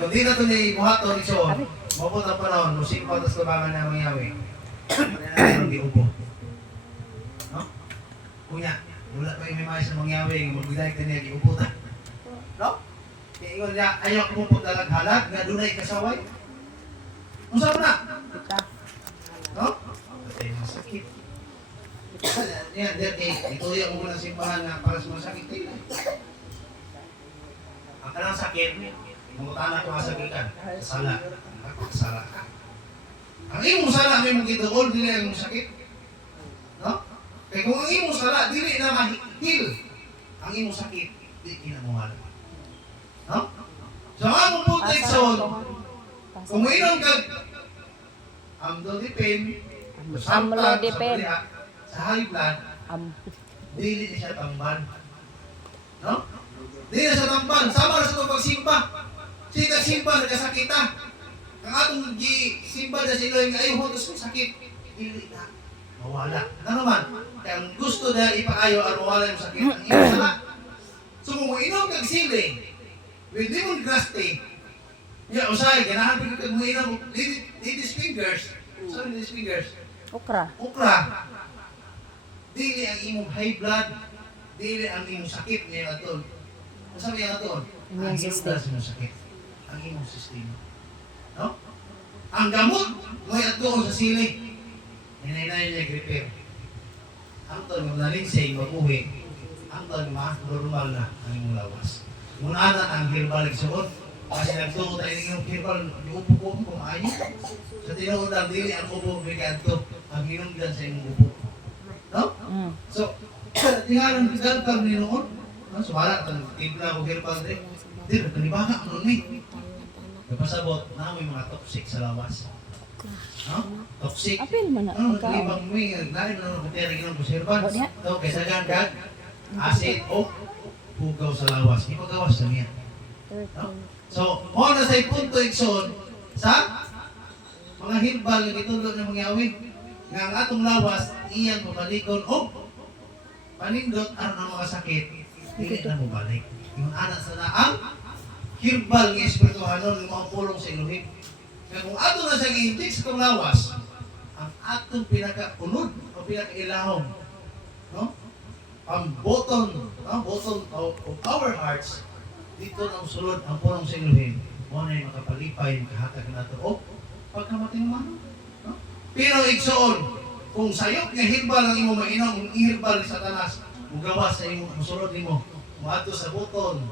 Kung di na ito niya ibuhat o iso, mabot ang panahon, musik pa tapos labangan na mangyawi. Ano di upo. No? Kunya, wala pa yung may mais na mangyawi, magbiday ka niya, iupo ta. No? Kaya ingon niya, ayaw kumupot na halad, nga dunay kasaway. Unsa mo na? No? Patay mga sakit. Yan, ito yung muna simbahan na para sa mga sakit. Ang kanang sakit, mangutana ko kasakitan. Sala. Sala ka. Ang imong sala, may mong gituol, dili ang imong sakit. No? Kaya kung ang imong sala, dili na mahil. Ang imong sakit, di kinamuhala. No? So, ang protection, kung mayroon ka, amlodipine, sa high blood, dili siya tamban. No? Dili na siya tamban. Sama na sa itong pagsimba. Siya nagsimba, nagkasakita. Ang atong gisimba na sila yung ayaw, hutos kong sakit. Dili na. Mawala. Ano naman? Kaya ang gusto na ipaayo ang mawala yung sakit. Ang iyong sala. So kung inom kag siling, with lemon grass tea, ya, usay, ganahan ko kag mo inom, ladies fingers. Sorry, ladies fingers. Okra. Dili ang imong high blood, dili ang imong sakit niya aton. Asa niya aton? Ang imong sakit. Ang imong sistema. No? Ang gamot mo aton sa sili. Ninay niya repair. Ang ton magnalinsay mabuhi. Ang ton normal na ang imong lawas. Muna na ang herbal igsuot. Kasi nagtuo tayo ng herbal, upo ko kung ayaw. Sa tinuod ang dili ang upo bigadto ang hinungdan sa imong upo. No? So, tingalan bigal kang ni noon. No, sumala tang timpla ko herbal dire. Dire kanibaka mo ni. Napasabot na may mga toxic sa lawas. No? Toxic. Apil man na. Libang may nain na bateri ng herbal. No, kaysa gagag acid o pugaw sa lawas. Ipagawas na niya. No? So, mo na sa punto ikson sa mga herbal nga gitulog ng mangyawi nga ang atong lawas iyang mabalikon o panindot aron ang mga sakit dili na mabalik. Yung anak sa naang herbal nga espirituhanon nga maupulong sa iluhim. Kaya kung ato na sa gi-inject sa itong lawas, ang atong pinaka-unod o pinaka-ilahom, no? Ang button of our hearts, dito na sulod ang pulong sa iluhim, mo na yung makapalipay, makahatag na ito, o pagkamatay mo, no? Pero igsoon, kung sayop nga herbal ang imo mainom, yung herbal ni Satanas, mugawas sa imo, musulod nimo, muadto sa buton,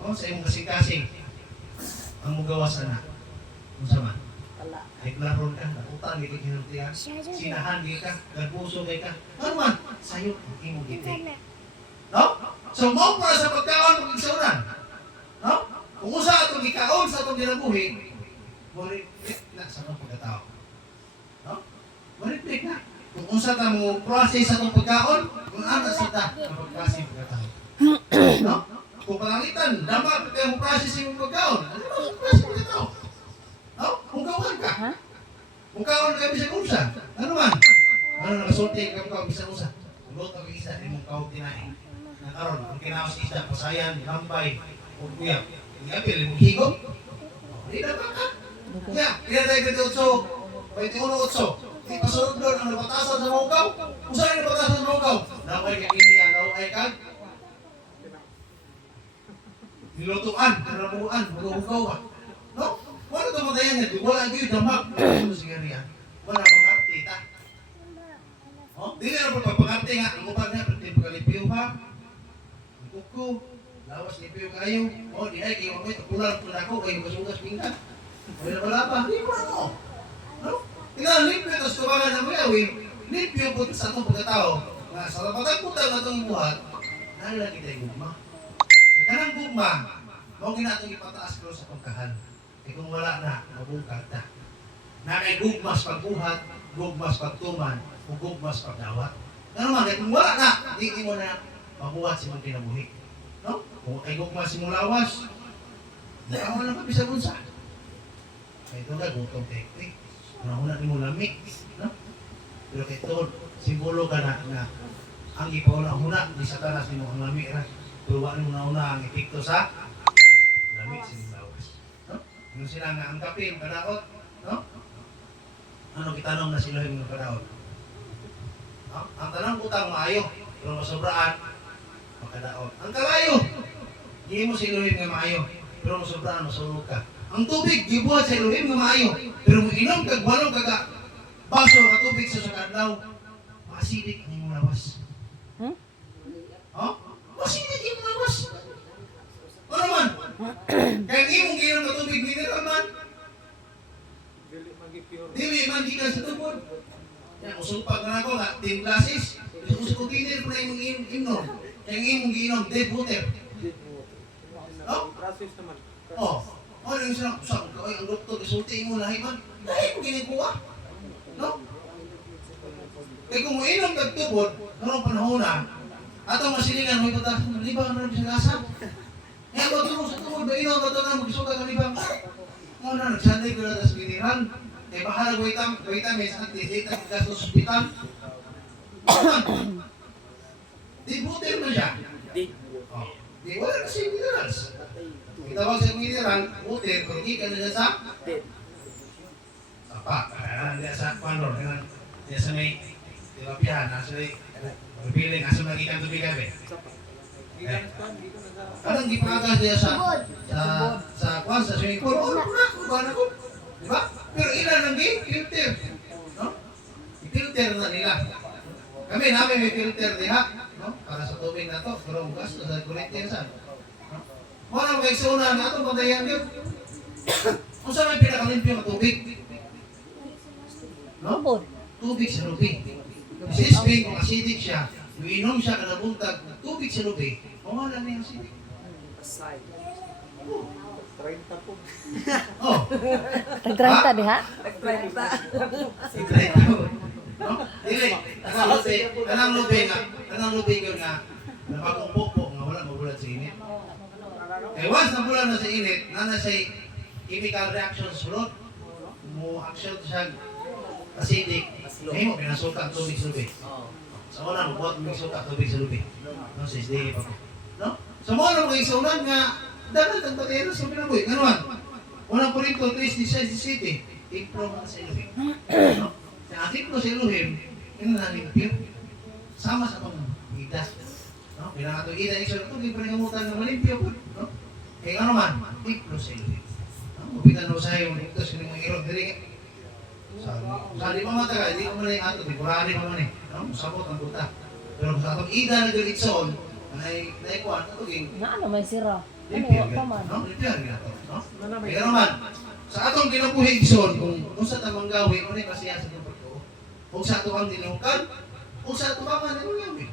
no? Sa imong kasing-kasing, ang mugawas na. Unsa man? Ay klaron ka, utang di ka kinultihan, sinahan di ka, nagpuso di ka, ano man, sayop ang imo gitik. No? So, mo para sa pagkaon ng igsuunan. No? Kung usa atong gikaon sa atong ginabuhi, mo-reflect na sa atong pagkatao. No? Mo-reflect na. Kung unsa ta mo process sa atong pagkaon, kung ano sa ta ang pag-process ng pagkatao. No? Kung panangitan, dapat kayo mo process yung pagkaon. Ano ba ang process ng pagkatao? No? Kung kawan ka. Kung kawan ka bisag unsa. Ano man? Ano nakasulti ka ka bisag unsa? Luto ka isa imong kaon tinain. Karon ang kinaos isda pasayan, lambay, ug kuya. Iapil imong higop. Di na ba ka? Ya, ila dai ka utso. 21 utso. Di pasulod doon ang napatasan sa maugaw. Usa ni napatasan sa maugaw. Naway ka kini ang ay kag. Nilutuan, narabuan, magahugaw ba? No? Wala ito matayan nga, wala kayo damak. Ano sigariya? Wala mga artita. Oh, di na po pagpangarte nga, ang upag nga, pwede pagkalipiyo ha. Ang kuko, lawas lipiyo kayo. Oh, di ay kayo mamay, tapulan po na ako, kayo masugas pinggan. Wala pa, di mo ano. No? Tingnan, lipiyo ito sa tubangan ng mayawi, lipiyo po sa itong pagkatao. Nga, sa lapatag po tayo na itong buhat, nalagi tayo gugma. Kanang gugma, mo ginatong ipataas ko sa pagkahan. E kung wala na, mabungkag na. Na kay gugmas pagbuhat, gugmas pagtuman, o gugmas pagdawat. Ano man, kung wala na, di mo na mabuhat si mong kinabuhi. No? Kung kay gugmas si mong lawas, di ako na mabisa bunsa. Kaya ito na, gutong teknik. Nahuna ni mo lamig. No? Pero kay ito, simbolo ka na ang ipauna-huna, di Satanas ni mo ang lamig. Tuwa ni mo na ang epekto sa lamig sa mong lawas. Yung sila nga ang kapin, kadaot, no? Ano gitanong na sila yung kadaot? No? Ang tanong utang maayo, pero masobraan, makadaot. Ang kalayo, di mo si Elohim nga maayo, pero masobraan, masulog ka. Ang tubig, gibuhat sa Elohim nga maayo, pero mo inom kag walong kaga baso nga tubig sa kadlaw, masidik ang imong lawas. Oh? Masidik ang imong lawas. Ano man? Kaya imong ginom na tubig mineral man. Dili man gikan sa tubod. Yan, usupag na ako nga, 10 glasses. Usupag dinner po na imong inom. Kaya imong ginom, dead water. No? Oh. Ano yung sinang usap ko, ang doktor, isulti mo lahi man. Lahi mo ginikuha. No? Kaya kung mainom nagtubod, karong panahon na, atong masilingan mo ipataas, libang na rin sa lasa. Kaya ba ito sa tubod, mainom ba ito na magsuka ka libang? Ano na, nagsanday ko na sa biniran. Eh, bahala vitamins at disit at gas sa hospital. Di butir na siya. Oh. Di wala kasi minerals. Itawag sa mineral, butir, pero di ka na siya sa sapa. Hindi sa kwanor, hindi sa may tilapihan, nasa may piling, nasa may ikan tubig gabi. Anong gipagas niya sa kwan, sa swimming pool? Oo, na ko. Diba? Pero ilan ang filter? No? I-filter na nila. Kami namin may filter diha, no? Para sa tubig na to, pero gas sa Corinthians. No? Mga magkaigsunan na ito, bandayan yun. Kung saan may pinakalimpyo ng tubig? No? Tubig sa lubig. Sisbing, kung acidic siya, uinom siya kada buntag, tubig sa lubig, mawala na yung acidic. Oh. 30 po. Oh. Tag-30 diha? No? Dili, kanang lubig yun nga, napakong popo nga wala mabulat sa init. Eh once nabulat na sa init, nana sa chemical reactions sulod, mo action siya acidic, ngayon mo pinasuka ang tubig sa lubig. Sa una, magbuhat mo isuka tubig sa lubig. No, sa SDA pa. No? Sa mga mga isunan nga, dapat ang patero sa pinabuhi. Ganuan? Unang Korinto 3:16-17. Impro mo sa Elohim. No? Sa ating pro sa Elohim, yun na limpyo. Sama sa itong idas. No? Pinang itong idas, iso na ito, hindi pa nangamutan ng malimpyo po. No? Kaya ano man, impro sa Elohim. No? Upitan mo sa iyo, ito sa mga irog diri. Sa di pa matagal, hindi ko man yung ato, di kurari pa man eh. No? Sabot ang buta. Pero sa itong ida na galitson, naikuan, ito ging Na ano may sira? Ano limpyo wa pa man? no? Limpyo nga ito. No? Kaya naman, sa atong kinabuhi igsoon, kung sa tamang gawin, kung siya sa itong pagko, kung sa ito kang dinukan, kung sa ito kang gawin.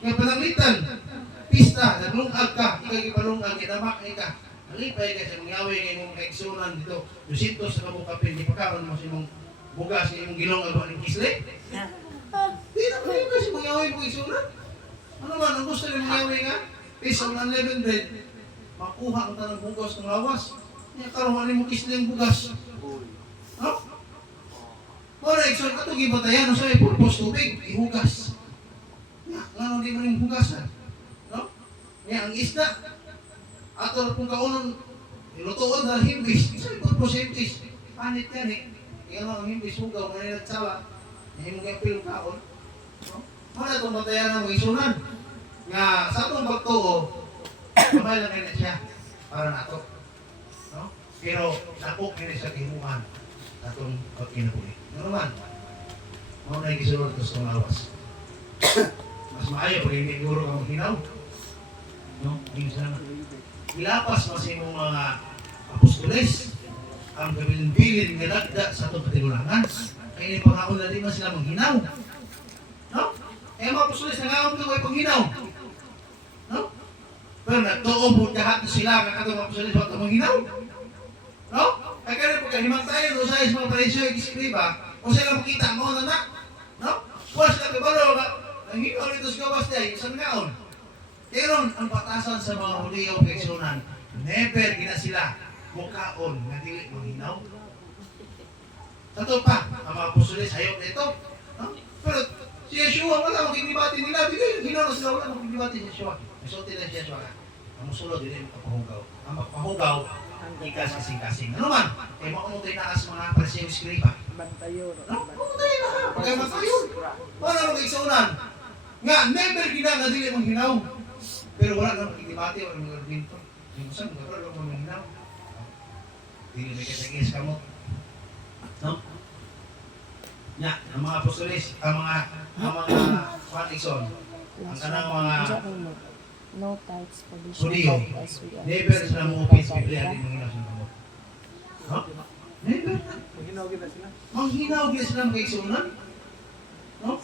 Kaya pananglitan, pista, naglungag ka, ikay ipalungag, kinamak ka. Nalipay ka sa mga gawin, ngayon mong kaigsunan dito, 200 sa kabukapin, di pa karon mo sa imong bugas, imong gilong agwa ng kisle. Di na kayo kasi mga gawin mong igsunan. Ano man, ang gusto ng mga gawin nga, piso ng unleavened bread, makuha ang tanang bugas ng lawas. Kaya karoon mo kisle yung bugas. No? Kora, igsunan ka ito, gibatayan, so may purpose tubig, ihugas. Nga, hindi mo rin hugasan. No? Nga, ang isda, ato kung kaunon, nilutuon na himbis, isa yung purpose himbis. Panit yan eh. Ikaw ang himbis, hugaw, manay nagsawa, hindi mo kaya pilong kaon. No? Ano itong batayan ng mga isunan? Nga, sa itong pagtuo, kamay lang na siya para nato. No? Pero, napok nila sa kimuhan sa itong pagkinabuhi. Ano naman? Mga na ikisunod ito sa lawas. Mas maayo pag hindi guro kang hinaw. No? Hindi sana. Ilapas mas imong mga apostoles ang gabilin-bilin nga dagda sa itong patinulangan. Kaya hindi pangakon na di man sila manghinaw. No? Kaya mga apostoles nangakon na kayo panghinaw. No? Pero nagtuo po lahat sila nga katong mga apostoles wag manghinaw. No? Kaya kaya pagkahimang tayo doon sa mga parisyo yung iskriba o sila makita mo na na. No? Puwas na kabalo na nanghinaw nito sa gawas tayo isang ngaon. Pero ang batasan sa mga Hudiyo Peksunan, never gina sila mukaon na dili manghinaw. Sa ito pa, ang mga apostoles hayop na ito. No? Pero si Yeshua, wala magigibati nila. Dili, hinaw na sila, wala magigibati si Yeshua. Isulti na si Yeshua. Ang musulod, dili magpahugaw. Ang magpahugaw, ikas kasing-kasing. Ano man? Kaya makumutay na as mga presyo skripa. No? Kumutay na ha. Pagay matayo. Paano ang iksunan? Nga, never gina nga dili mong hinaw. Pero wala na makikibati, wala mga argumento. Yung saan, wala na mong hinaw. Dili may kasagis ka mo. No? Nya, ang mga apostolis, ang mga patikson, ang kanang mga no types published Sudiyo, as we are never sila mo open sa Biblia, di mga hinaw sa kamot. No? Never na. Manghinaw gila sila mga iksunan. No?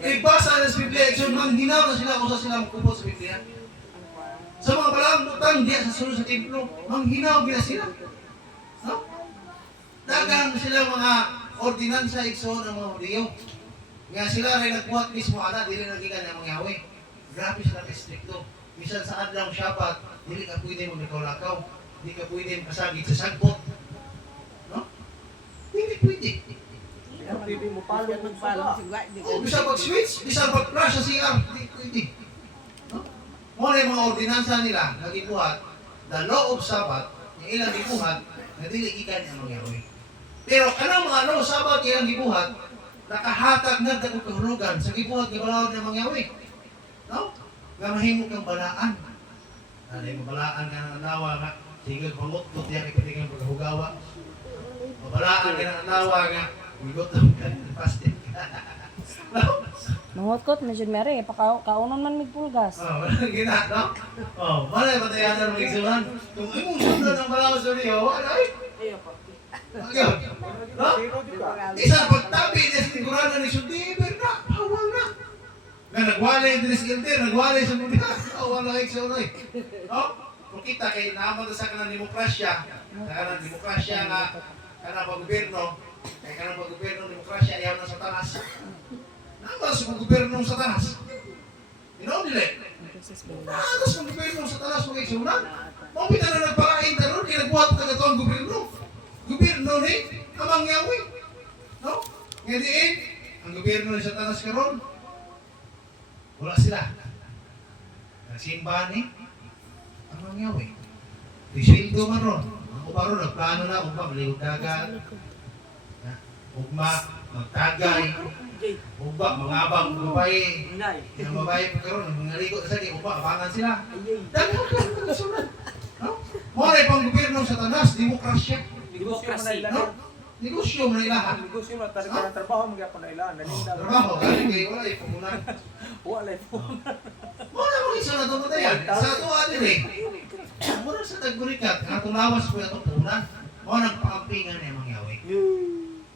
Ibasa na sa Biblia, iksunan, manghinaw na sila kung sa sila magkupot sa Biblia. Sa mga balang butang, diya sa sunod sa templo, manghinaw gila sila. No? Dagang sila mga ordinansa iksunan ng mga Hudiyo. Nga sila rin nagbuhat mismo, dili nagikan ng mga Yahweh. Grabe sila ka-stricto. Minsan sa adlang Shabbat, dili ka pwede maglakaw-lakaw. Hindi ka pwede masagit sa sagbot. No? Hindi pwede. Oh, bisa pag-switch, bisa pag-crash sa CR, hindi pwede. No? Muna yung mga ordinansa nila, nagibuhat, the law of Sabbath, yung ilang gibuhat, na dili ikan ang mga Yahweh. Pero kanang mga law of Sabbath ilang gibuhat, nakahatag na dagong kahulugan sa gibuhat gibalawad ng mga Yahweh. No? Nga mahimo kang balaan. Ano yung balaan ka ng anawa nga, sige pangutkot yan ipatingan pagkahugawa. Balaan ka ng anawa nga, gutom ka, fasting ka. No? mangutkot na jud mere kaunon man mig pulgas. Oh, walang gina, no? Oh, malay patayanan mo igsunan. Kung imong sundan ang balawas sa niyo, wala eh. Agaw. No? Isang pagtabi niya sigurado ni Sudiber na, bawal na. Nga nagwalay din si Gilder, nagwalay sa mundi. Wala igsunan eh. No? Kung kita kay naman sa kanang demokrasya, sa kanang demokrasya nga kanang pag-gobyerno, kay kanang pag-gobyerno demokrasya ayaw na Satanas. Naman sa pag-gobyerno ng Satanas. Dili. Tapos ang gobyerno ng Satanas mga igsunan. Mabita na nagpakain na ron, kaya nagbuhat ka ito ang gobyerno. Gobyerno ni Amang Yahweh. No? Ngayon, ang gobyerno ng Satanas karon, wala sila. Nagsimba ni Amang Yahweh. Isildo man ron. Ang ubaro, nagplano na, ugma, malihog dagat. Ugma, magtagay. Ugma, mangabang, babae. Yung babae pa karon, mga ligo sa sakit, ugma, abangan sila. Dahil ka rin kasunod. No? Muna pang gobyerno ng Satanas, demokrasya. Demokrasi. No? Negosyo mo na ilahan. Negosyo mo, tari ka ng trabaho, magyapon na ilan. Trabaho, galing kayo, wala yung pamunan. Wala po. Muna mo isa na ito yan. Sa ito adil eh. Muna sa tagburikat, katong lawas po itong punan. Muna nagpakampingan na yung mga Yahweh.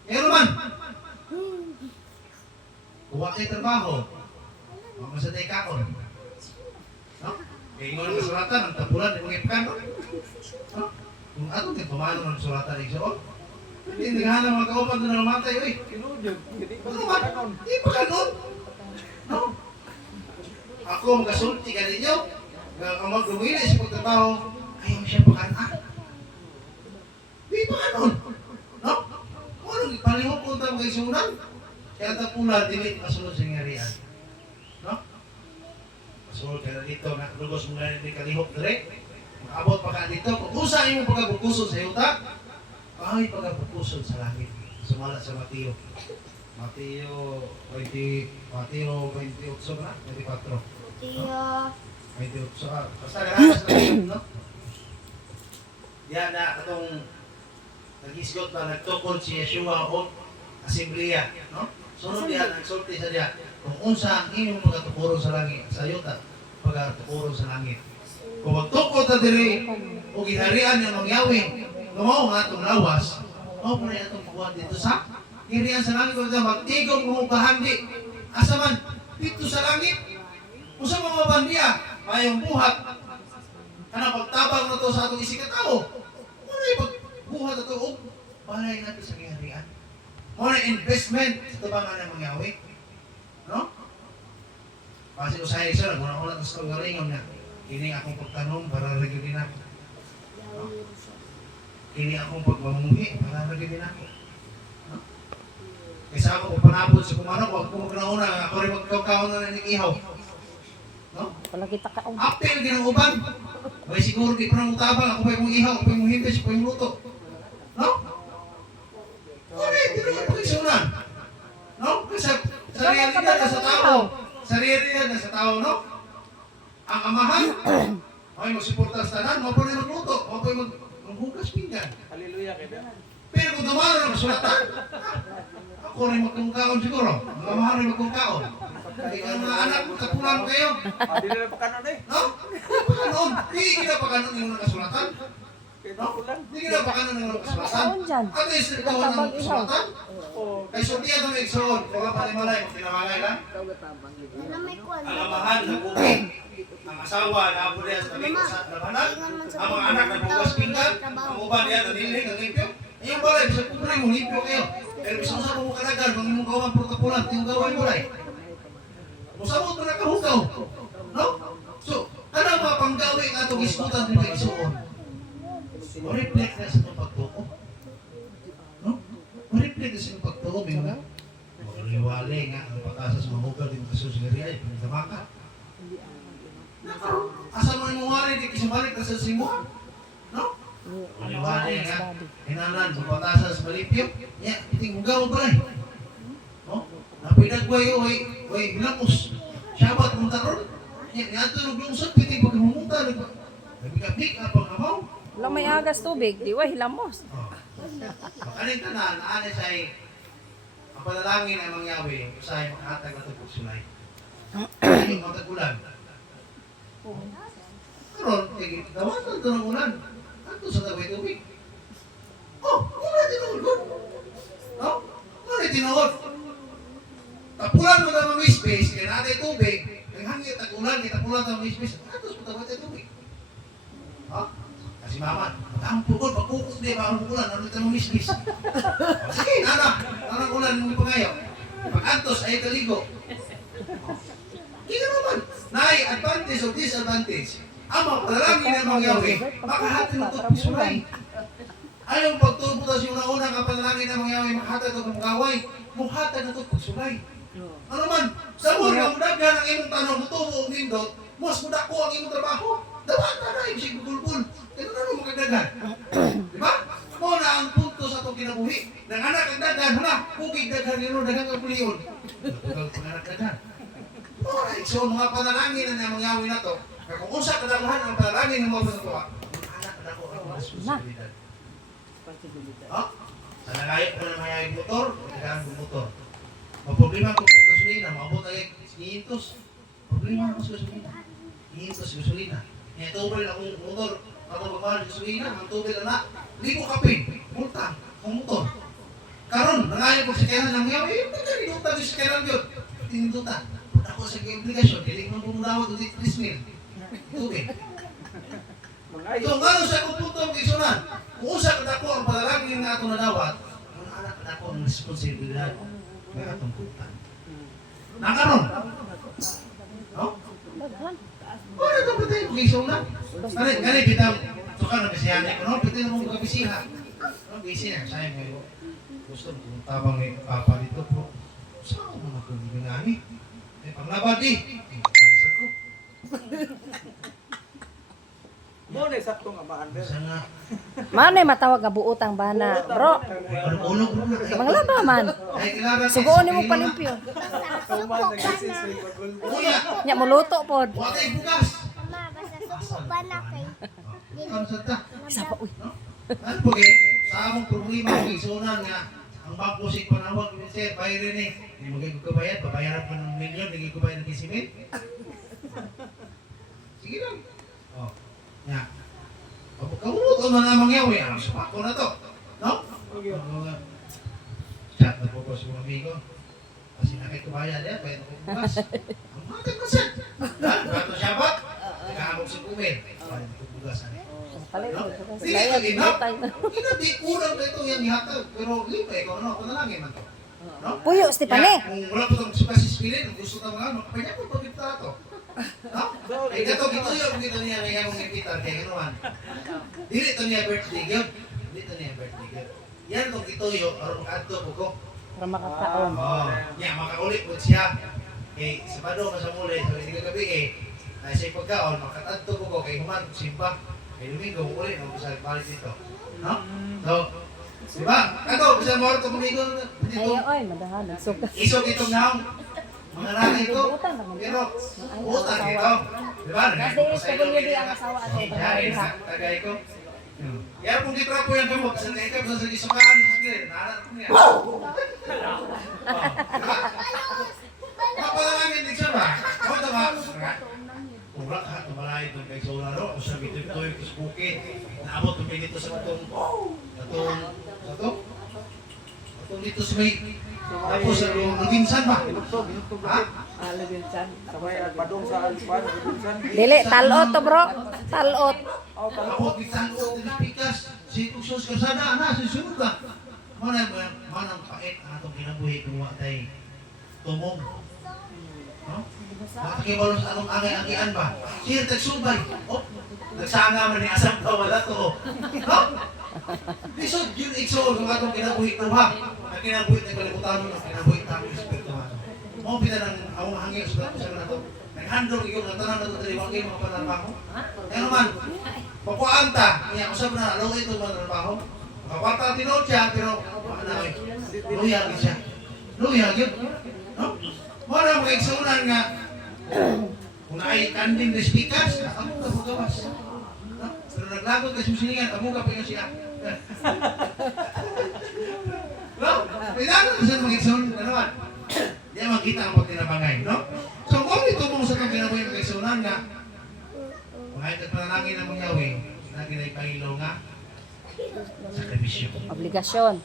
Pero man, kuha kayo trabaho, mamasatay ka ko. No? Kaya yung mga kasuratan, ang tabulan, yung mga ipakan. No? Kung ato din pumano ng suratan ng Isaon, hindi nga na mga kaupan doon na namatay, oy. Kinudyo. Ano man? Di pa ganun. No? Ako magkasulti ka ninyo, ang mag-lumili sa pagtrabaho, ayaw siya pakanan. Di pa ganun. No? Kung anong ipalihok kung tayong kaisunan, kaya tapunan, di masunod sa ngarihan. No? Masunod ka na dito, nakalugos mo na hindi kalihok direct. Makabot pa ka dito, kung usahin mo pagkabukuson sa yuta, ay pagkabukuson sa langit. Sumala sa Mateo 28 na, 24. No? 28, basta ganakas na yun, no? Yan na, katong nag-isgot ba, nagtukod si Yeshua o Asembleya, no? Sunod yan, nagsulti sa diya, kung unsa ang inyong pagkatukuro sa langit, sa yuta, pagkatukuro sa langit. Kung magtukod na diri o ginarian ng mga Yahweh, lumaw nga itong lawas, o pa rin itong kuha dito sa ginarian sa langit, kung magtigong mga bahandi, asa man, dito sa langit, kung sa mga bandiya, mayong buhat, kana pagtabang na to sa atong isikataw, muna yung pagbuhat na to, o balay natin sa ginarian. Muna investment sa tabangan ng mga Yahweh. No? Kasi usahay siya, naguna-una sa kagalingon na, kini akong pagtanong para lagi din ako. No? Kini akong pagmamuhi para lagi din ako. No? Kaysa ako panabot sa kumano, huwag ko magnauna, ako rin magkakaw na ng ihaw. No? Wala kita kaon. Apel ginang uban. May siguro di ko nang utabang, ako pa yung ihaw, ako pa yung himbis, ako pa yung luto. No? Ano hindi naman pag-isunan. No? Kasi sa realidad na sa tao. Sa realidad na sa tao, no? Ang amahan, ay magsuporta sa tanan, mo pa rin magluto, mo pa yung maghugas pinggan. Hallelujah kaya. Pero kung dumalo na masulatan, ako rin magkungkaon siguro. Mga amahan rin magkungkaon. Hindi ka mga anak, tapunan kayo. Di na lang pakanon eh. No? Pakanon. Hindi kita pakanon yung nakasulatan. Kaya No? ko lang. Hindi kita pakanon yung nakasulatan. Kaon dyan. Ano yung sinigawan ng kasulatan? Oh, Kay Sotia ito may igsoon. Kung ka palimalay, kung tinamangay lang. Ang amahan, nagubig. Ang asawa, naabuli sa tabi ko sa labanan. Ang mga anak, nagbugas pinggan. Ang uban niya, nanilig, nalimpyo. Ayun balay, bisa kumpre mo, limpyo kayo. Pero bisa sa mo kalagan, kung imong gawan protokolan, tiyong gawan mo lang. Musabot mo na kahugaw. No? So, ano ang mga panggawi nga itong iskutan din kay Isuon? Ma-reflect na sa itong pagtuko. No? Ma-reflect na sa itong pagtuko. May mga liwali nga ang patasas mahugaw din kasusigariya, pinagdama ka. Asa mo yung wali, di kisumalik na sa simuan. No? Liwali nga, hinanan, patasas malipyo. Ya, iting hugaw ba rin? No? Napinagway, way, bilangos. Syabat mong taron. Yan, nato yung lungsod, pwede pagkamunta. Nabigabik, apang amaw. Wala may agas tubig, di wa hilamos. Makaling tanan, naanay sa'y ang panalangin ay mangyawi, sa'y makahatag na ito sulay. Yung matagulan. Karon, dawasan ito ng ulan. Ano sa taway tubig? Oh, wala tinuod. No? Wala tinuod. Tapulan mo na mga space, kaya natin tubig, ang hangit at ulan, kaya tapulan sa mga space, ano sa tawag tayo tubig? Ha? Kasi mama, ang pugod, pagkukos din, parang ulan, ano ito mga space? Sige, anak ulan, yung pangayaw. Pag-antos, ay kaligo. Hindi naman. Nay, advantage o disadvantage. Ang mga palalangin na mangyawi, makahati mo ito pisulay. Ayaw pagtubutas yung naunang kapalalangin na mangyawi, makahatag ito magaway, muhatag na ito pisulay. Ano man, sa muna, mudagyan ang imong tanong, mutubo o nindot, mas mudako ang imong trabaho. Dapat na yung sige gulgul. Ito na mo magagdagan. Diba? Muna ang punto sa itong kinabuhi. Nang anak ang dagan, hala, hugig dagan yun, dagang kapuliyon. Huwag panganak dagan. Muna, so mga panalangin na mangyawi na to, kung usa kadalahan ang panalangin ng mga patuwa, anak na ako ang responsibilidad. Ha? Sa nangayot ko na mayayag motor, magkakaan ko motor. Problema ko kung gasolina, maabot na yung 500. Problema ko sa gasolina. 500 gasolina. Kaya tubal akong motor, ako magmahal gasolina, ang tubal na, hindi ko kapin, multa, ang motor. Karon, nangayon ko sa kailan ng yaw, pagkalinutan ko sa kailan yun. Tinindutan. Ako sa implication, hindi ko mong ulit 3,000. Tubig. So, ngano sa kung punto ang kisunan, kung usap na ako ang palalangin nga ito na dawat, ang anak na ako ang responsibilidad ng atong putan. Nakaroon. No? Wala ito pati yung kisunan. Ganit, kita, so ka na bisihan ko, no? Pwede na mong kabisihan. No, busy na, sayang mo gusto kung tabang may papa dito po. Saan mo na kung ginani? Eh, panglabadi. Pangasal ko. mo na saktong amahan din. Isa nga. Manay matawag nga buutang bana, bro. Ulog mo na. Manglaba man. Ay, kailangan. Sugoon ni mo palimpyo. Tuman nagsisisi pagul. Kuya, Nya muluto pod. huwag kayo bukas. Mama, basta suko ba na kay? Ano sa ta? Isa pa uy. Ano po eh, sa among problema, isunan nga, ang bangko si panawag, sir, bayarin eh. Hindi mo kayo kabayad, babayaran pa ng milyon, hindi kayo kabayad ng kisimit. Sige lang. Oh, nga. Kamulot ang mga mangyaw eh, ang sumako na to. No? Chat na po ko sa mga amigo. Kasi nakikabayad yan, bayad ako bukas. Ang mga tagpasan. Gato siyabat, nakahamog sa kumil. Bayad ako bukas. Palit. Hindi ka ginap. Hindi kurang na ito yung ihatag. Pero lima, ikaw ano, panalangin man to. No? Puyo, Stepane. Kung wala po itong spasispilin, kung gusto ka mga, makapanya po pagkita ito. No? Eh, gato, gito yun, gito niya, may gamong ipitan, kaya gano'n. Dili ito niya birthday yun. Dili ito niya birthday yun. Yan itong gito yun, arong adto po ko. Para makakaon. Oh, yan, makaulit po siya. Eh, Sabado ka sa muli, so hindi ka gabi eh. Ay sa pagkaon, makatadto ko kay human simba. Kay Domingo uli nang sa balik dito. No? So, di ba? Ato, bisa mo ito Domingo dito. Ayaw ay, madahan. Suka. Isog itong naong mga nanay ko. Pero, utang ito. Di ba? Kasi SWD ang asawa at ito. Tagay ko. Kaya kung gitrapo yan kamo, kasi ngayon ka, sa isukaan, nahanap ko niya. Kapalangin din siya ba? O ito ba? Urak ha, tumalay itong kay Solaro, o sa bitito yung kusbukit. Naabot yung dito sa itong dito sa may, tapos sa Luginsan ba? Ha? Sabay padong sa alpan, Luginsan. Dili, talot to bro. Talot. Ako kitang ko tinipikas, si Tuksos Kasada, susunod ka. Manang pait ang atong kinabuhi kung watay tumong. No? Nakikibalos anong angay-angian ba? Siya tagsubay. Oh, nagsanga man ni asam ka wala to. No? Lisod yun ikso kung atong kinabuhi ko ha. Ang kinabuhi na kalimutan mo, ang kinabuhi namin sa Espiritu Santo. Mo pita ng awang hangin sa na to. Naghandog ikaw ng tanan na ito dali wag kayo mga panarbaho. Yan naman, pakuhaan ta, niya usap na alaw ito mga panarbaho. Makapata tinod siya, pero luyag siya. Luyag yun. No? Muna mga iksunan nga, kung ay kanding na speakers, ako ka magawas. No? Pero naglagot ka susilingan, ako ka pa yun siya. No? Kailangan ko sa mga iksunan, ano naman? Di makita ang pagtinabangay, no? So, kung ito mong sa itong kinabuhi mga iksunan nga, kung ay panalangin na mong Yahweh, lagi na ipahilaw nga, sakripisyo. Obligasyon.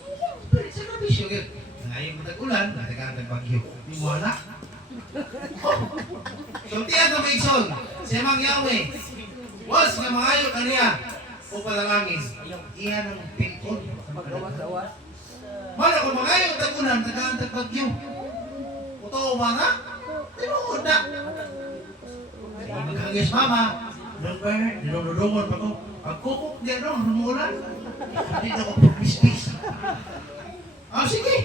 Sakripisyo yun. Ngayon mo tag-ulan, natagaan tag-bagyo. Di mo anak. So, tiyan na may ikson, si Amang Yahweh, was nga mangayo kaniya, o panalangin, iyan ang pingkon. Mana kung mangayo tag-ulan, natagaan tag-bagyo. Totoo ba nga? Tinuod na. Maghagis mama, number, nilulungon pa ko. Pagkukok niya no, rumulan. Hindi na ko pagpispis. Sige.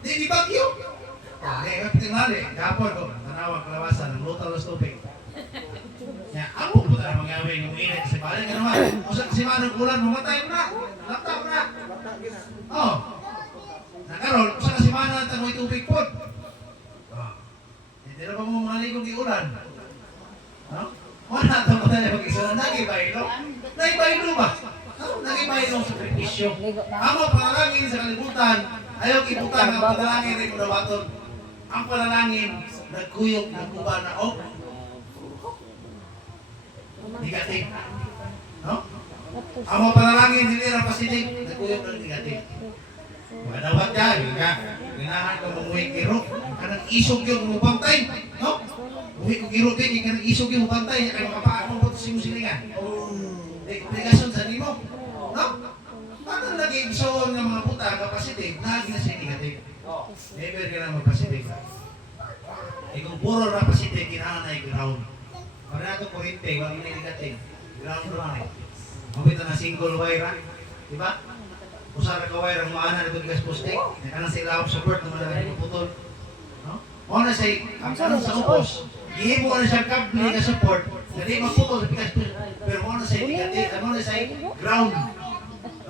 Di bagyo. Tinggali. Kapon ko. Tanawag kalawasan. Ang lutal na tubig. Ako po tayo mangyawin yung init. Kasi balik ka naman. O si Manong Ulan, mamatay mo na. Laptop mo na. Oh. Nakarol, kung si Manong tangoy tubig po. Hindi na ba mo maligong iulan? No? Wala ito mo tayo mag-isa na nag-ibaylo. Nag-ibaylo ba? Nag-ibaylo sa sakripisyo. Amo panalangin sa kalibutan, ayaw kibutan ang panalangin rin mo dawaton. Ang panalangin, nagkuyok, nagkuba na, negative. No? Amo panalangin, hindi rin pasinig, nagkuyok ng negative. Madawat ka, yun ka. Ganahan ka mamuhay kiro. Kanang isog yung mupantay. No? Uwi ko kiro din, yung kanang isog yung mupantay. Kaya makapaakong po sa simusilingan. Degasyon sa nimo. No? Paano naging igsoon ng mga puta ka positive, lagi na siya negative. Never ka na mag-positive. Kung puro na positive, kinahan na i-ground. Para na ito kurente, wala mo na negative. Ground lang eh. Mabita na single wire ha. Diba? Usara ka wire ang maanan na ito gas posting. Nakalang sa ilawang support naman na nagpuputol. No? Muna sa ang kanon sa upos. Ihimo na siya kable na support. Hindi magputol sa gas posting. Pero muna sa negative, muna sa ground.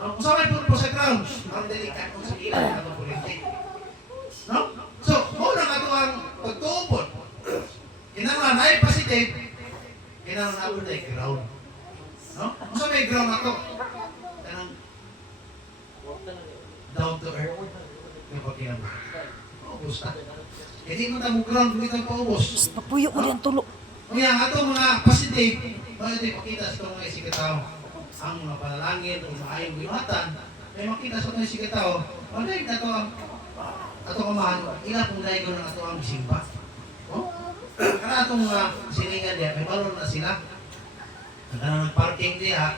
No? Kung sa may po sa ground, ang delikat kung sa ilan na itong kurente. No? So, muna ka ito ang pagtuupot. Kinangan ay positive, kinangan na ito ay ground. No? Kung sa may ground na ito, kanang down to earth, yung pagkinang. Paubos na. Hindi mo tayo ground kung itong paubos. Papuyo mo rin tulo. Kaya nga ito mga positive, ito ipakita sa itong mga isikataw. Ang mga panalangin, kung maayong binuhatan, ay makita sa itong isikataw, magdaig na ito ang ato kamahan, ilan pong daig ko ng ato ang simba. Karena itong mga silingan niya, may balon na sila. Nagparking niya,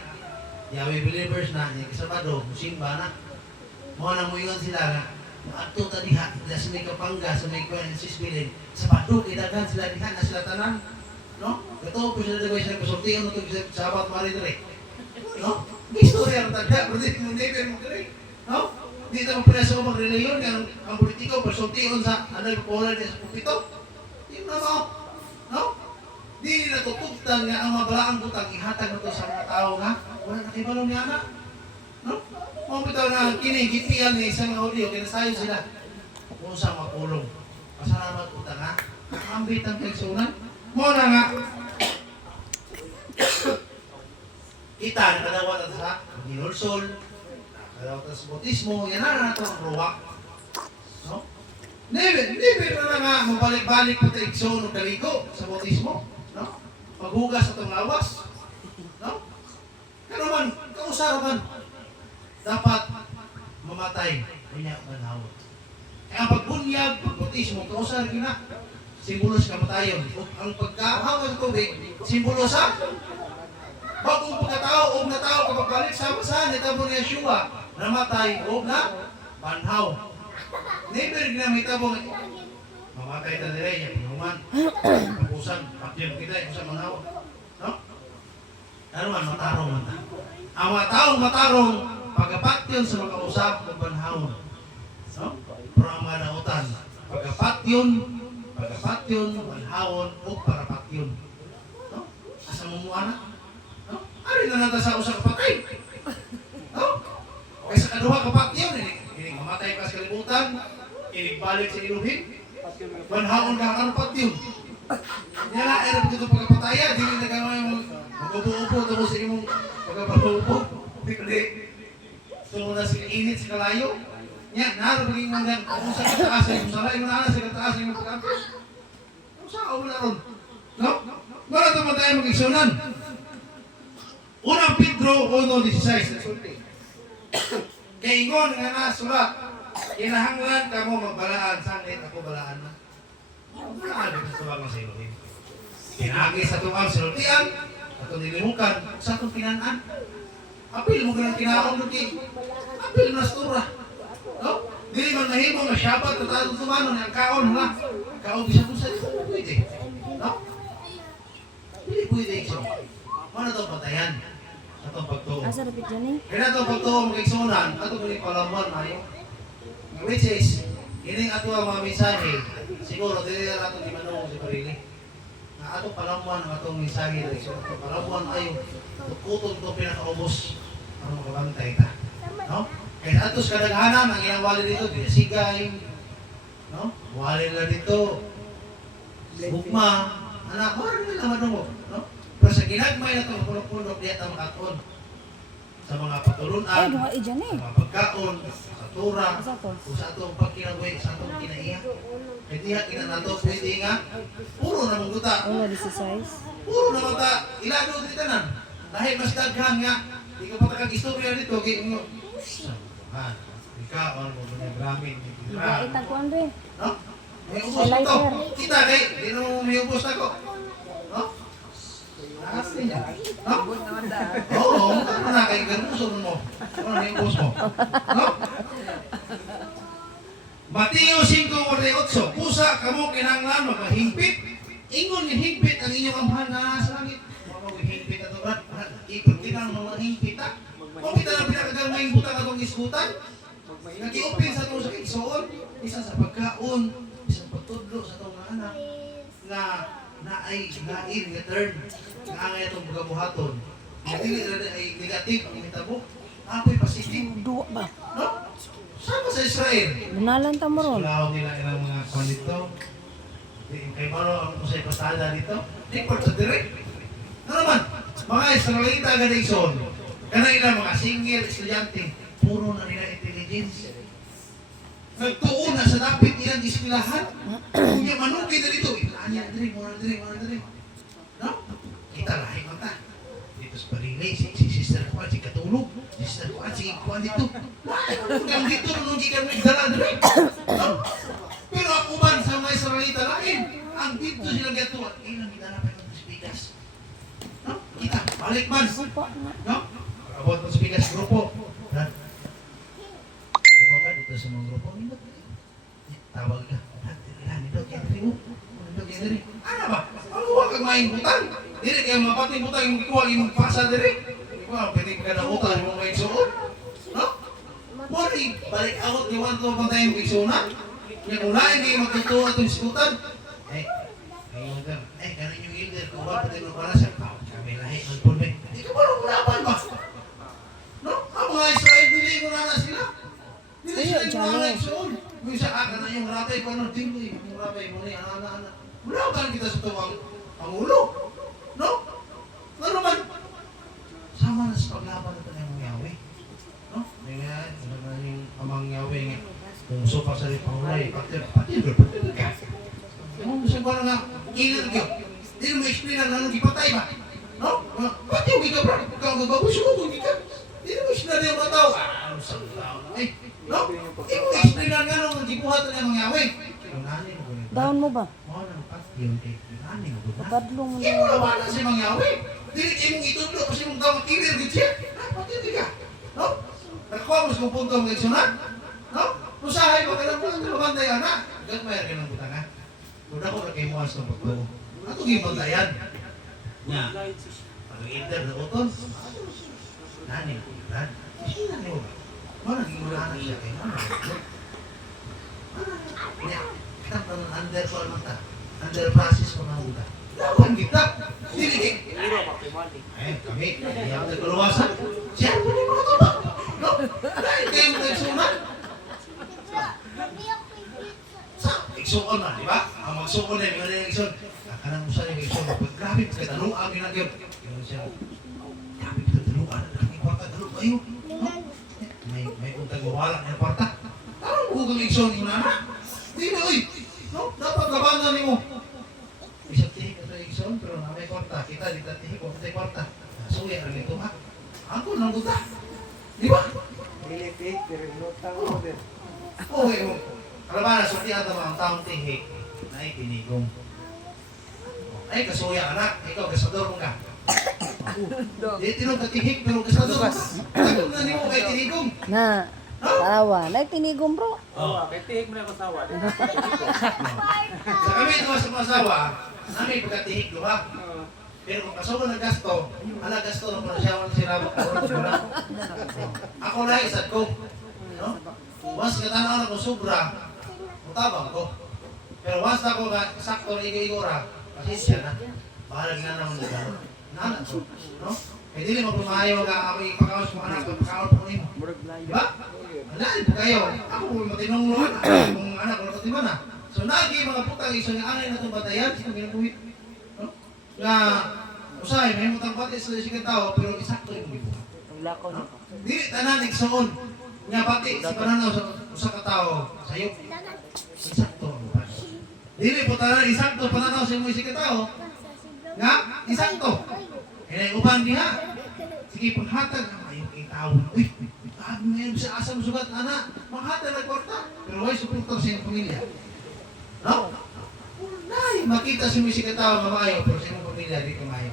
Yahweh believers na, yung kasabado, simba na. Mga namuingan sila nga, ato ta diha, sa may Kapanga, sa may Kuensis Bilin, sa Pado, kidagan sila diha, na sila tanan. No? Ito po sila diba sila kusultihan ito sa Sabat Maridre. No? May istorya ang tanda, pero hindi mo never mo kare. No? Hindi tayo preso ko mag-reliyon, ang politiko, persultihan sa ano yung popular niya sa pupito. Hindi mo na mo. No? Dili na tutugtan nga ang mabalaang butang ihatag na to sa mga tao nga wala nakibalong niya na. No? Mga bitaw na kini gipian ni isang audio kinasayo sila. Kung sa makulong. Pasalamat utang ha. Nakambit ang kaigsunan. Mo na nga. Kita nakadawat at sa ginulsol. Nakadawat at sa bautismo. Yan na nato ang ruwa. No? Never na nga mabalik-balik pa tayo igsoon o kaligo sa bautismo. No? Maghugas atong lawas. No? Kano man, kausara man. Dapat mamatay. Kanya manhawot. Kaya ang pagbunyag, pagbautismo, kausara gina. Simbolo sa kamatayon. Ang pagkahawa sa tubig, simbolo sa bagong pagkatao o natao kapag balik sa masahan, itabo ni Yeshua, namatay o na banhaw. Never ginamit abo mamatay ta dire ya pinuman. Kapusan, patyon kita sa manhaw. No? Ano man matarong man ta. Ang mga taong matarong pagapatyon sa mga usap o banhaw. No? Pero ang mga nautan, pagapatyon, banhawon o parapatyon. No? Asa mo muana? No? Ari na nata sa usa ka patay. No? Kaya sa kaduha ka patyon ini mamatay pa sa kalibutan, balik sa iluhin. Banhawon ka ang patyon. Yan na era dito pagpataya, dili na gamay mo mag-upo-upo tapos sa imong pagpapaupo. Hindi. So na sa init sa kalayo. Nya naro biging mandan kung sa taas ay sala yung nana sa taas yung pagkampos. Kung sa wala ron. No? Wala ta man tayo mag-igsunan. Unang Pedro 1:16. Kay ingon nga nasulat, kinahanglan kamo magbalaan sangit ako balaan na. Balaan dito sa mga sinuhin. Kinagi sa tuwang sinultian, ato nilimukan sa itong pinanaan. Apil mo ganang kinaon doon apil na stura. No? Dili man mahimo nga syabat o tayo tumanon ang kaon nga. Kaon bisa mo sa ito pwede. No? Dili pwede ito. Ano itong patayan? Itong pagtuo. Asa rapit yan eh? Kaya itong pagtuo mga igsunan, ito kung ipalamuan mayo. Which is, ining ato ang mga mensahe, siguro dili na natin imanong si Parili. Na ato palamuan ang atong mensahe, so ato palamuan ayo, tukutong ito pinakaubos para makabantay ta. No? Kaya atos kadaghanan ang ilang wali dito, binasigay, no? Wali nila dito, bukma, anak, wala nila manungo, no? Pero sa ginagmay na ito, punok-punok diya ito makatuon. Sa mga patulunan, Ay, duha dyan eh. sa mga pagkaon, sa tura, Asa to? kung sa itong pagkinabuhi, sa itong kinaiya. Kaya diya kinanato, pwede nga, puro na mong guta. Wala di sa size. Puro na mata, ilado dito tanan. Dahil mas daghan nga, di ka patakag istorya dito, kaya mo, ikaw, ano mo na gramin, Diba itaguan rin. no? May ubos na to. Kita kay, di mo may ubos na ko. No? Lakas niya. No? Oo, ano na kay ganuson mo. Ano may ubos mo? No? Mateo 5:48, pusa kamo kinahanglan magahingpit. Ingon ni hingpit ang inyong amhan na sa langit. Mao hingpit ato brad. Ipon kinang mga hingpit ta. Kung kita na pinakagalmayng butang atong iskutan, nag-i-open sa itong sa igsoon, isa sa pagkaon, isa pagtudlo sa itong anak, na ay nain nga turn, nga angay itong pagkabuhaton. Nga dili na ay negative ang hitabo, apoy positive. Duwa ba? No? Sama sa Israel. Lunalan ta mo ron. Sulaw nila ilang mga kwan dito. Kay Maro ang usay pasada dito. Report sa direct. Ano naman? Mga Israelita ganison. Kana ilang mga single estudyante, puro na nila intelligence. Nagtuon na sa dapit ilang ispilahan. Kung yung manukay na dito, anya diri, muna diri. No? Kita lahi mata. Dito sa Parili, si sister ko si katulog. Sister ko si kuan dito. Hanggang dito nung gikan mo igdala diri. No? Pero ako man sa mga Israelita lain, ang dito silang gatuan, ilang gidala pa ng spikas. No? Kita, balik man. No? Abot mo sa bigas grupo. Brad. Ikaw ka dito sa mga grupo. Tawag ka. Nindot yan rin mo. Nindot yan rin. Ano ba? Ang huwag kang maing butang. Dili kayo mapating butang yung ikuha yung pasa diri. Ikuha, pwede ka na utang yung mga igsuon. No? Mori, balik out yung one to pantay yung igsuunan. Kaya kung lain kayo magtutuwa itong iskutan. Kayo ka. Ganun yung ilder. Kung ba pati ng para sa tao. Kami lahi ng punme. Hindi ka ba nung laban ba? No? Ang mga Israel, dili mo na sila. Dili Ayo, sila yung mga Johnny. nagsuon. Yung isa ka na yung ratay ko, ano, dili. Yung ratay mo ni, ana. Mulakan kita sa tuwang pangulo. No? Ano man? Sama na sa paglaban na tayo ng Yahweh. No? Ngayon, ano na yung amang Yahweh nga. Kung sopa sa rin pangulay, pati ka. Kung gusto ko na nga, kilir ka. Hindi mo explain na nang ipatay ba? No? Pati yung ikaw, bro. Ikaw ang babago, suko kung ikaw. Hindi mo explain na yung mataw. Ano sa tao na eh. No? Hindi mo explain na nga nung gibuhat na yung Yahweh. Yung nanay mo ganito. Down mo ba? Oo, nang pati yung nanay mo ganito. Kabadlong mo Hindi mo na. nawalan si Mang Yahweh. Dili kayo mong itudlo kasi mong daw makilir gud siya. Pati ka. No? Nakakuha mo sa punto ng leksyonan. No? Usahay mo ka lang mo lumanday anak. Gat mayroon ka ng butang ha. Kung ako na kayo mo sa pagbago. Ato gibantayan. Nya. Pag-enter na uton. Nani, dan. Sino niyo? Mana di mula siya kay mana. Nya. Kita pang under ko mata. Under process ko na uda. Lawan kita. Dili Iro pakimali. kami, yang terkeluasan. Siapa ni mga to ba? No? Dahil kayo mga sunat. Sa, iksuon na, di ba? Ang magsuon na, yung mga iksuon. Kanang usan yung iksuon. Grabe, kasi taluan yun ang yun. Yung siya, grabe, ito taluan. Ang kwarta, taluan kayo. No? May untag mawala ng kwarta. Tarong hugang iksuon yung nana. Hindi na, uy. No? Dapat labanan ni mo. Isang tihik ito iksuon, pero na may kwarta. Kita, di tatihik, kung may kwarta. Suya rin ito, ha? Ako nang buta. Di ba? Nilipit, pero nutang mo din. Okay, kalabanan, so tiyan naman ang taong tihik na itinigong. Ay, kasuya anak, ikaw kasador mo ka. Di tinong katihik, pero kasador mo ka. Takot na ni mo kay tinigong. Na. Tawa. Nagtinigom bro. Oo, kay tihik mo na kasawa. Sa kami ito sa mga asawa, namin pagkatihik diba? Pero kung kasobo ng gasto, gasto na pala siya wala sinabi ko. Ako na isad ko. No? Once katanaw na ko sobra, mutabang ko. Pero once na ko sakto na igo-igora, pasensya na. Baka lagi na naman nila. Nana ko. No? Eh dili mo pumayo ka ako ipakawas mo anak ko, pakawas mo nimo. Diba? Alay po kayo. Ako kung matinong mo kung anak ko na na. So nagi mga putang iso nga angay na itong batayan, sino ginabuhit? No? Nga, usay, may mutang pati sa sigang tao, pero isakto yung gibuhat. Ang lakaw na. Dili tanan igsoon. Nga pati si pananaw sa usa ka tawo sayo. Isakto ang buhat. Dili po tanan isakto pananaw sa mga ka tao. Nga, isakto. Kaya uban diha. Sige paghatag ang ayo kay tawo. Uy, ano yan sa asa mo sugat ana? Manghatag na kwarta. Pero way suportar sa iyong pamilya. No? Nay, makita si mga ka tao mamayo pero sa iyong pamilya di kamayo.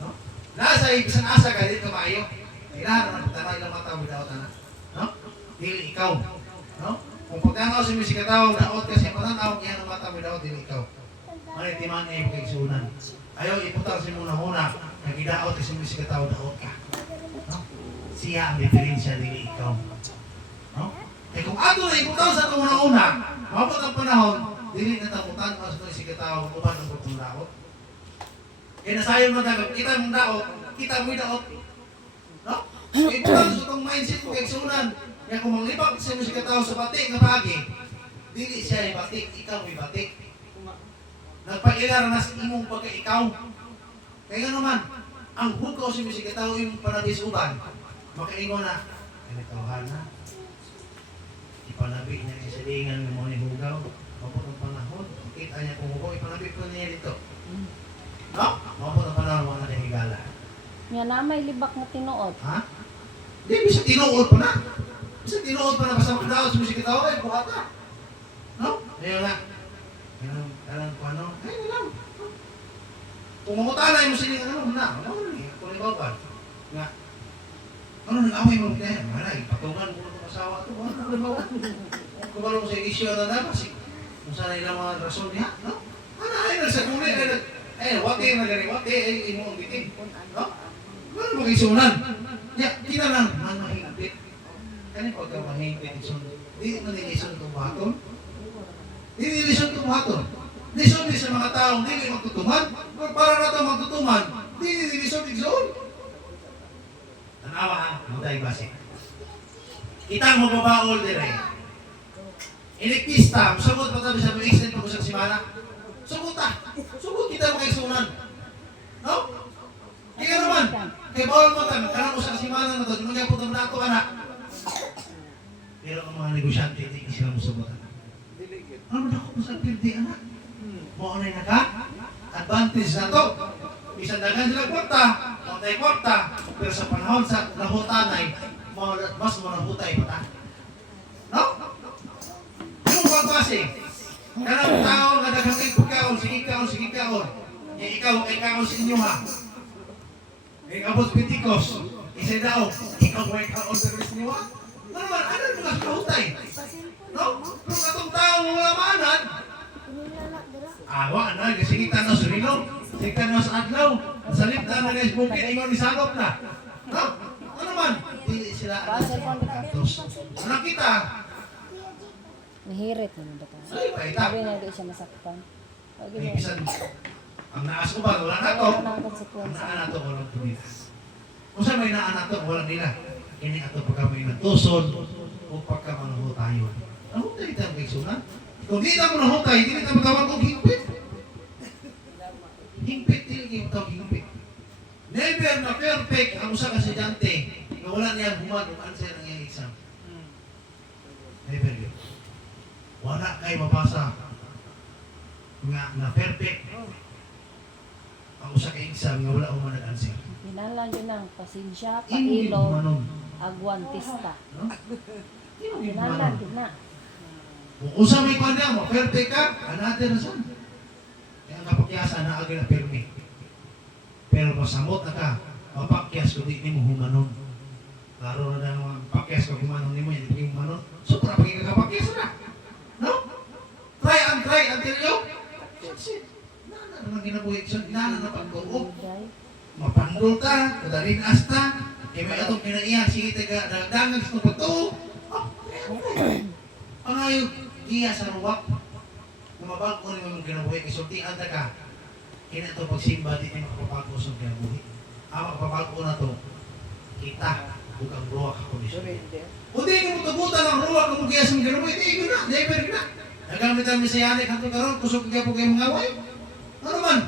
No? Nasa isang asa ka di kamayo. Kailangan naman tama ilang mata mo daot na. No? Dili ikaw. No? Kung pagtanaw sa mga ka tao daot ka sa pananaw yan ang mata mo daot dili ikaw. Manay timan ay pagkaigsunan. Ayaw iputar sa muna huna, nagidaot sa mga ka tao daot ka. No? Siya ang diferensya dili ikaw. No? Eh kung ato na iputaw sa itong una-una, mabot ang panahon, dili na taputan o sa mga ka tao uban ang pagkong daot. Kaya nasayang mo na, kita mong daot, kita mo'y daot. No? Iputaw sa itong mindset mo kaigsunan. Kaya kung manglipak sa mga ka tao sa batik na bagi, dili siya ay batik, ikaw ay batik. Nagpailar na sa imong pagka-ikaw. Kaya nga naman, ang hukaw sa mga ka tao yung panabis uban, makaingon na, ganitohan na. Ipanabi niya sa silingan ng mga hugaw. Mabot ang panahon. Kita niya kung hukaw, ipanabi ko niya dito. No? Mabot ang panahon mga nahigala. Nga na may libak na tinuot. Ha? Hindi, bisa tinuod pa na. Bisa tinuod pa na. Basta magdaot sa musika tao, ay buhat na. No? Ayun na. Alam ko ano? Ayun lang. Kung mamutala yung silingan, ano na? Ano na? Kung ikaw ba? Nga. Ano nang-away mo kaya? Malay, patungan mo ng asawa ito. Ano ba? Kung ano sa isyo na na, kasi kung saan ilang mga rason niya, no? Ano ay nagsaguli, wati na gani, wati, ay imo ang bitin. No? Ano mag-isunan? Ya, kita lang, mahingpit. Kani pagka mahingpit ison, di na nilison itong baton. Di nilison itong baton. Lisod sa mga taong dili magtutuman. Para na ito magtutuman, dili lisod. Tanawa ang muday base. Kitang magbabaol dire. Inikpista, sumot pa tabi sa mga extend pag usang simana. Sumot kita mga isunan. No? Di ka naman. Kaya bawal mo tayo, kanang usang simana na ito, di mo niya putang nato anak. Pero ang mga negosyante, hindi sila musubutan. Ano na ako sa pirdi anak? Mo na naka advantage na to. Bisan dagan sila kwarta, tayo kwarta, pero sa panahon sa nahutanay, mas manahutay pa ta. No? Yung pagbase, kanang tao nga daghang ikaw, sige kaon. Ikaw sa inyo ha. Abot Pentikos, isa daw, ikaw kaon sa inyo ha. Ano naman, ano mga kahutay? No? Kung atong tao wala maanan, awa na, sige tanaw sa rilong, sige tanaw sa adlaw, salip na na guys, bukit, ingon isalop na. No? Ano naman? Dili sila anak kita. Nahirit naman ba tayo? Ay, paita. Sabi na di siya masaktan. Huwag May yun. bisan, ang naas ko ba, wala na to. Wala na ang Ang konsekwensya. naan na to, walang tumila. Kung saan may naan na to, walang nila. Kini ato pagka may natuson, o pagka manahutayon. Ang hutay ito ang kaisunan. Kung di na mo nahutay, di na matawag kong hingpit. Hingpit, di na matawag hingpit. Never na perfect ang usa ka estudyante na wala niya human ang answer ng iyang exam. Never yun. Wala kayo mabasa nga na perfect ang usa ka exam nga wala human nag-answer. Pinalan yun ng pasensya, Hindi pailo, humanon. agwantista. No? Hindi Pinalan humanon. yun na. Kung usa may kanya mo, perfect ka, another na saan. Kaya ang kapakyasan na agad na permi. Pero masamot na ka, mapakyas kung di mo humanon. Laro na na pakyas kung humanon ni mo, hindi mo humanon. So, para pagiging kapakyas na. No? Try until you succeed. Nana naman ginabuhi. So, nana na pagkuog. Buday. Mapandol ka, kadaling asta, kaya may atong kinaiya, sige taga, dagdagan sa pagtuo. Pangayog, giya sa ruwak, na mabago ni mga ginabuhi, isultian ta ka, kina ito pagsimba, di tayo makapabago sa ginabuhi. Ang makapabago na to, kita, bukang ruwak ako ni Sorry. Kung di mo tubutan ang ruwak, kung giya sa mga ginabuhi, di ko na, never na. Nagamit ang misayanik, hanto karon kusog kaya po kayo mga away. Ano man,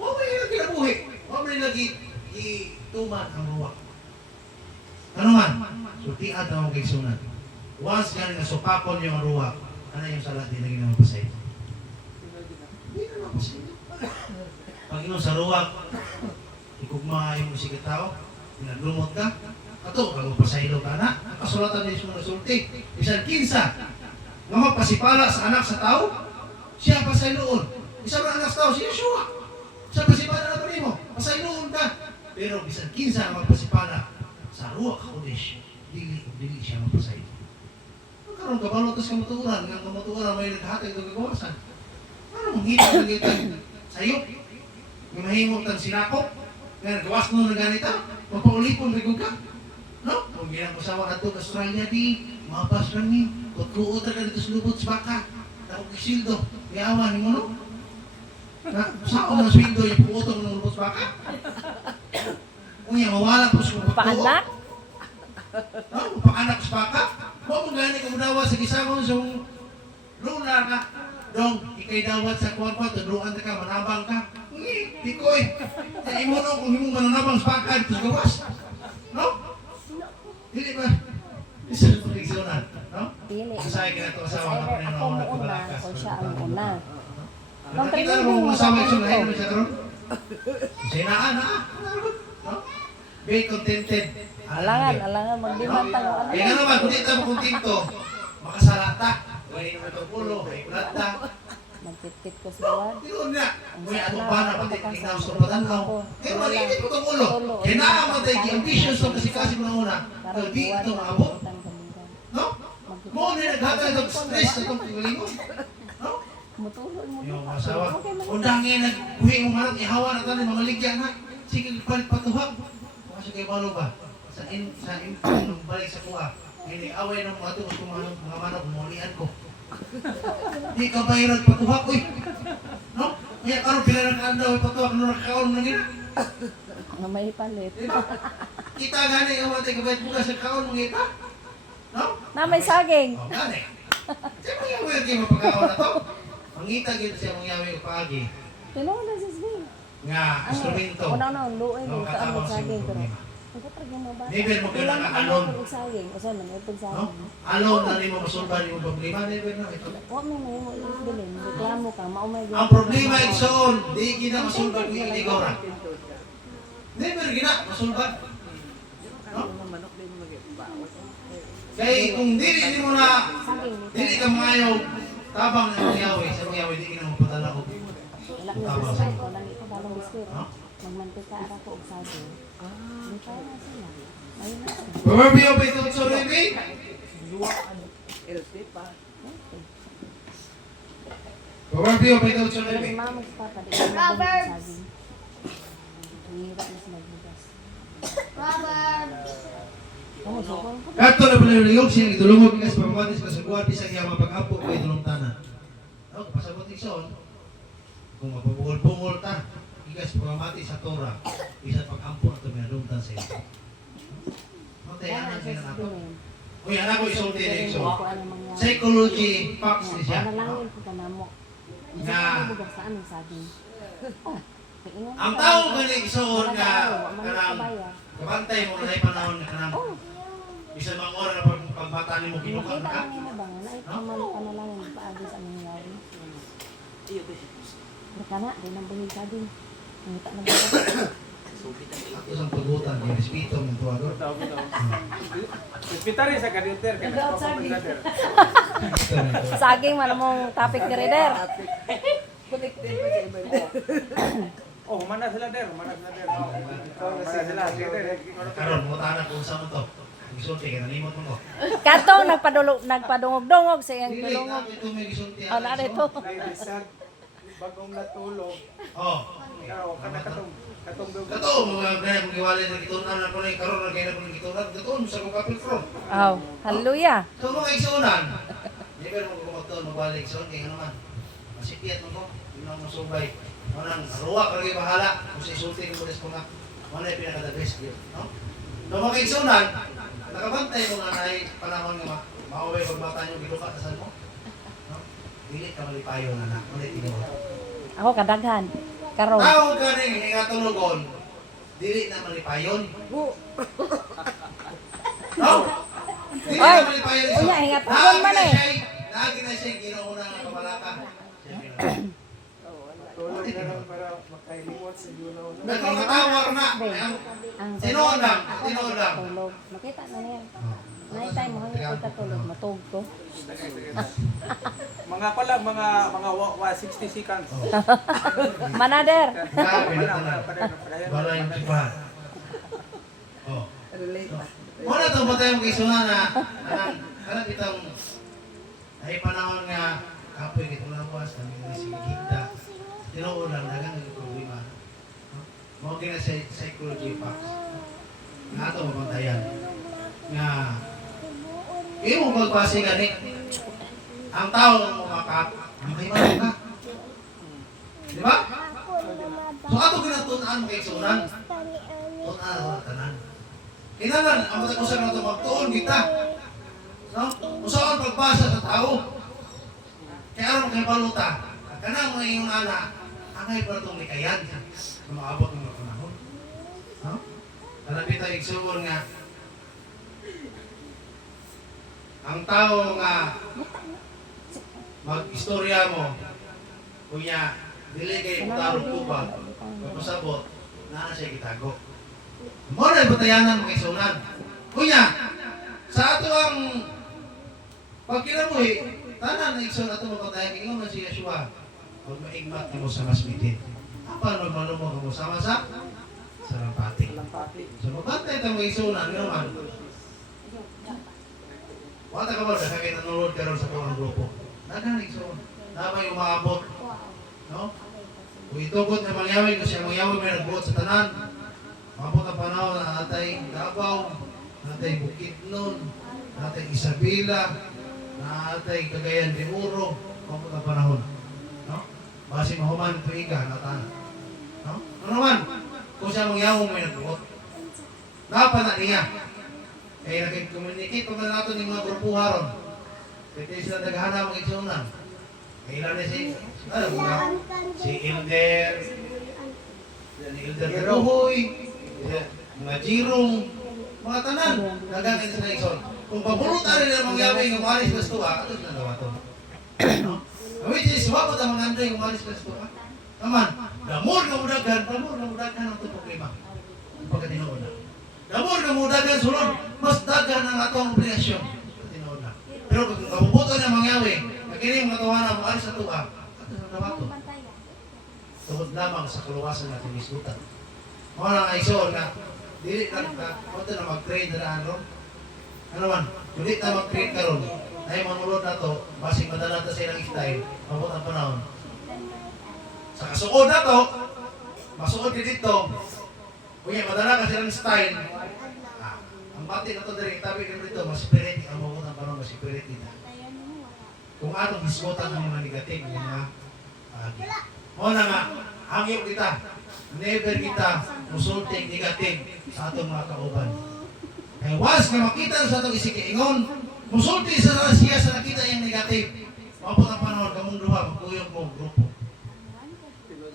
huwag mo yung ginabuhi. Huwag mo lagi ituman ang ruwak. Ano man, sultian na mga kaisunan. Once galing na supapon yung ruwak, ano yung salat din na ginawa pa sa iyo? Hindi na naman pa sa iyo. Pag yun sa ruwak, ikugma yung sige tao, pinaglumot ka, ato, bago pa sa ilo ka na, ang kasulatan din sa mga sulti. Isang kinsa, nga magpasipala sa anak sa tao, siya pa sa iloon. Isang anak sa tao, siya Yeshua. Sa pasipala na pa rin mo, pasailoon ka. Pero bisan kinsa magpasipala sa ruwak kakudish, dili siya magpasailoon. Karon kabalo tas kamuturan, nga kamuturan may naghatag ng kagawasan. Ano mong hita ng gitang sayo? Nga mahimong tang sinakop, nga nagawas mo na ganita, magpaulipon rin ka. No? Kung ginang pasawa ka to, Australia di, mapas lang ni, kutruot ka dito sa lubot sa baka, takong kisildo, yaman mo no? Na, saan ng sweldo yung puutong ng lubot sa baka? Kung yan, mawala po sa lubot ko. Paanak? No? Paanak sa baka? Huwag mo gani kung dawat sa gisawang sa luna ka. Dong, ikay dawat sa kuwan pa, tudruan ka, manabang ka. Hindi ko eh. Sa imo no, kung imong mananabang sa baka, ito sa gawas. No? Hindi ba? Isa na pag-igsunan. No? Dili. Masaya ka na ito asawa na Either pinanaw ako na mo una, kabalakas. o siya ang una. Nakita na mo masawa yung lahat mo siya karon? Sinaan ha? No? Be contented. Alangan magdimantang o ano. Kaya nga naman, kung di tayo makuntinto, makasalata. May naman itong ulo, may kulata. Magtitit ko sa buwan. Tinoon na. May atong bana, pati tingnan sa patanaw. Kaya maligit ko itong ulo. Kaya naamatay, ambitious to kasi mo na una. Kaya di ito maabot. No? Mo na naghatag ng stress sa itong pingalingon. No? Mutulol mo. Yung asawa. Undangin, nagbuhi mo manang, ihawa na tayo, mga ligyan na. Sige, palit patuhag. Kasi kayo malo ba? Sa balik sa kuha. Hindi away ng mga tuos kung mga manok, mulian ko. Di ka bayran patuhak, uy. No? Kaya karon pila na kaandaw, patuhak, no nakakaon na gina. Nga may palit. Di ba? Kita gani, awatay kabayat bukas sa kaon mong ita. No? Na may saging. O, gani. Siya mong yawi yung mapagkaon na to. Mangita gito siya mong yawi yung paagi. Tinong na sis Bing. Nga, instrumento. Una luoy No, ni kaan katawag ng siya saging yung pero. problema. Ito talaga mo ba? Never mo kailangan alon. Ang saging, usa man ito No? saging. Alon na rin mo masulban yung problema. Never na ito. Wa may mo bilin, reklamo ka, maumay gyud. Ang problema igsoon, di gina masulban kung inigora. Never gina masulban. No? Kaya kung dili mo na, Saging. dili ka maayaw, tabang na mangyawi, sa mangyawi, di ka na mapadala ko. Wala ni biskwit, wala ni ko dalong biskwit. No? Magmantika ara ko og saging. Di pa na sila. Ayun na. Proverbio 28:9. Proverbio Pero 28:9. si mama sa papa, di ko mabalik saging. Hirap na sila bugas. Kamu sokong ko. Kato na pala yung siya itulungog ka sa pamatis ka sa buwan bisag yaman pag-apo ko itulong tanan. No, pasabot igsoon. Kung mapabungol-bungol ta, ikas pamati sa Torah, isa pag-ampo na tumilong sa iyo. Matayanan Kaya sila sa nato. sinin. Uy, anak ko isulti na igsoon. Ako ano mangyari. Psychology facts ni siya. Ano lang no? yun ko kanamo. Nga. Nga. Bugas saan ang saging. Oh. kaingon Ang ka. tao gani igsoon nga Wala man kanang kabayan. kabantay mo na panahon nga kanang Oh. bisa mga oras na pagbata ni mo kinukan Nakita ka. lang nila ba nga na ikaman panalangin paagi sa nangyari. Pero kana, din ang buhig saging. Nangita na ba? Ako sa pagutan, yung respeto ng tuwador. Hospital sa kaditer ka Nag-out na saging. brother. Saging man mong topic ni Reader. Oh, mana sila der, mana sila der. Mana sila der. Karon mo tanan kung saan mo to. Gisulti ka nalimot mo ko. Katong nagpadungog-dungog sa iyang Dili, tulungog. ito may gisulti. Oh, na ito. Bisag bagong natulog. Oh. Ikaw kana katong dugo. Kato mga ganyan kung iwalay na gitunan na ko na karon na kaya na ko gitunan. Kato mo sa kong kapil from. Oh, hallelujah. So mga igsunan. Never mo ko magtuon magbalik sa kay naman. Masipiat mo ko. Yun ang masubay. Manang ruwa kagi bahala kung sa isulti mo des ko na. Wala pinaka the best yun, no? No mga igsunan, nakabantay mo nga na panahon nga maaway pagbata nyo giduka sa mo. No? Dili ka malipayo na na. Wala tinuod. Ako kadaghan. Karon. Tawag ka rin ingatulugon, dili na malipayon. No? Dili Oy, na malipayon iso. unya, ingatulogon man eh. Lagi na siya ginauna nga kabalaka. Tulog na lang para makailiwat sa dulo. Nagkakatawar na. Ang Sinodang. tulog. Makita na niya. Night time mo hanggang pagkatulog, matug ko. Mga pala mga 60 seconds. Manader. Grabe na tanan. Wala yung sipahan. Oh. Muna itong batay mong isuhan na kanang itong ay panahon nga kapoy kitong lawas kami nga si Gita. Tinuod lang dagang yung problema. Mao gina sa psychology facts. Nga ito mabantayan. Nga imo magpasi gani. Ang tao mo makap, makaiman ka. Di ba? So ato ginatunan mo kay sunan. Tunan ang tanan. Kinanan, ang matag-usap na ito, magtuon kita. No? Usahan pagbasa sa tao. Kaya aron kay paluta, kanang mga iyong anak, angay pa itong likayan. Kung maabot ng mga panahon. No? Kalapit tayo igsubon nga, ang tao nga mag-istorya mo, kunya, dili kay utarong kubag, magpasabot, na siya gitago. Mo na ibatayanan mga isunan. Kunya, sa ato ang pagkinabuhi, tanan na igsoon ato mapatayan, ingon na si Yeshua, huwag maigmat mo sa masmitin. Apa magmalumog mo sama sa salampati. So magkantay ito mga isunan, naman. Wata ka ba, nakakita nanonood ka rin sa kawang grupo. Nagan igsoon. Namay umaabot. No? Kung itugot na mangyawin, kasi ang mangyawin may nagbuot sa tanan. Mabot ang panahon na natay Davao, natay Bukidnon, natay Isabela, Natay kagayan di uro kung ang panahon. No? Basi mahuman tuiga natan. No? Ano naman? Kung siya mangyawong may nagbuot. Napa na niya. Kaya nag-communicate pa man nato ng mga grupo haron. Kaya sila naghahanap ng itsunan. Kaya ilan na si Elder, si Elder Karuhoy, mga Jirong, mga tanan, nagagawin sa Nixon. Kung pabulutan rin ang mangyawin ng umalis na stuwa, ito sila daw ito. No? Which is, wapot ang mga Andre yung umalis na stuwa. Taman, damor na mudagan ang ito problema. Pagkatinoon na. Damor na mudagan sulod, mas dagan ang atong obligasyon. Pagkatinoon na. Pero kung kabubuto na mangyawin, nakinig mga tawanan mo alis sa tuwa, ito sila daw ito. Tungod lamang sa kaluwasan natin isgutan. Mga nang aison na, dili na mag-trade na ano. Ano man, dili na mag-trade karon. Ay manulod na to, basig madala ta sa ilang style, mabot ang panahon. Sa kasuod na to, masuod din dito, kuya madala ka silang style. Ang bati na to diri, tabi ka dito, mas spirit, ang mabot ang panahon, mas spirit dito. Kung atong isgutan ng mga negative, mga o na nga, hangyo kita. Never kita musulting negative sa atong mga kauban. Kaya once na makita sa atong isikiingon, musulti sa siya sa nakita yung negative. Mapot ang panahon, kamong duha, magkuyog mo, grupo.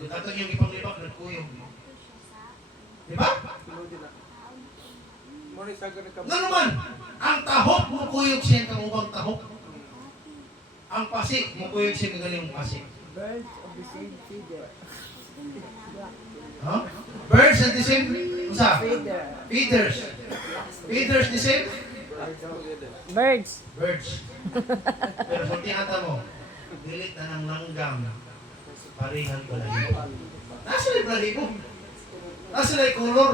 Ito yung ipanglibak, nagkuyog mo. Diba? Nga naman, ang tahok mo kuyog siya kang ubang tahok. Ang pasik mo kuyog siya kagaling pasik. Birds of the same feeder. Huh? Birds at the same, unsa? Feeder. Feeders. Feeders the same? Birds. Birds. Pero kung tiyata mo, dilit na ng langgam, parihan balahibo. Nasa na yung balahibo? Nasa na yung color?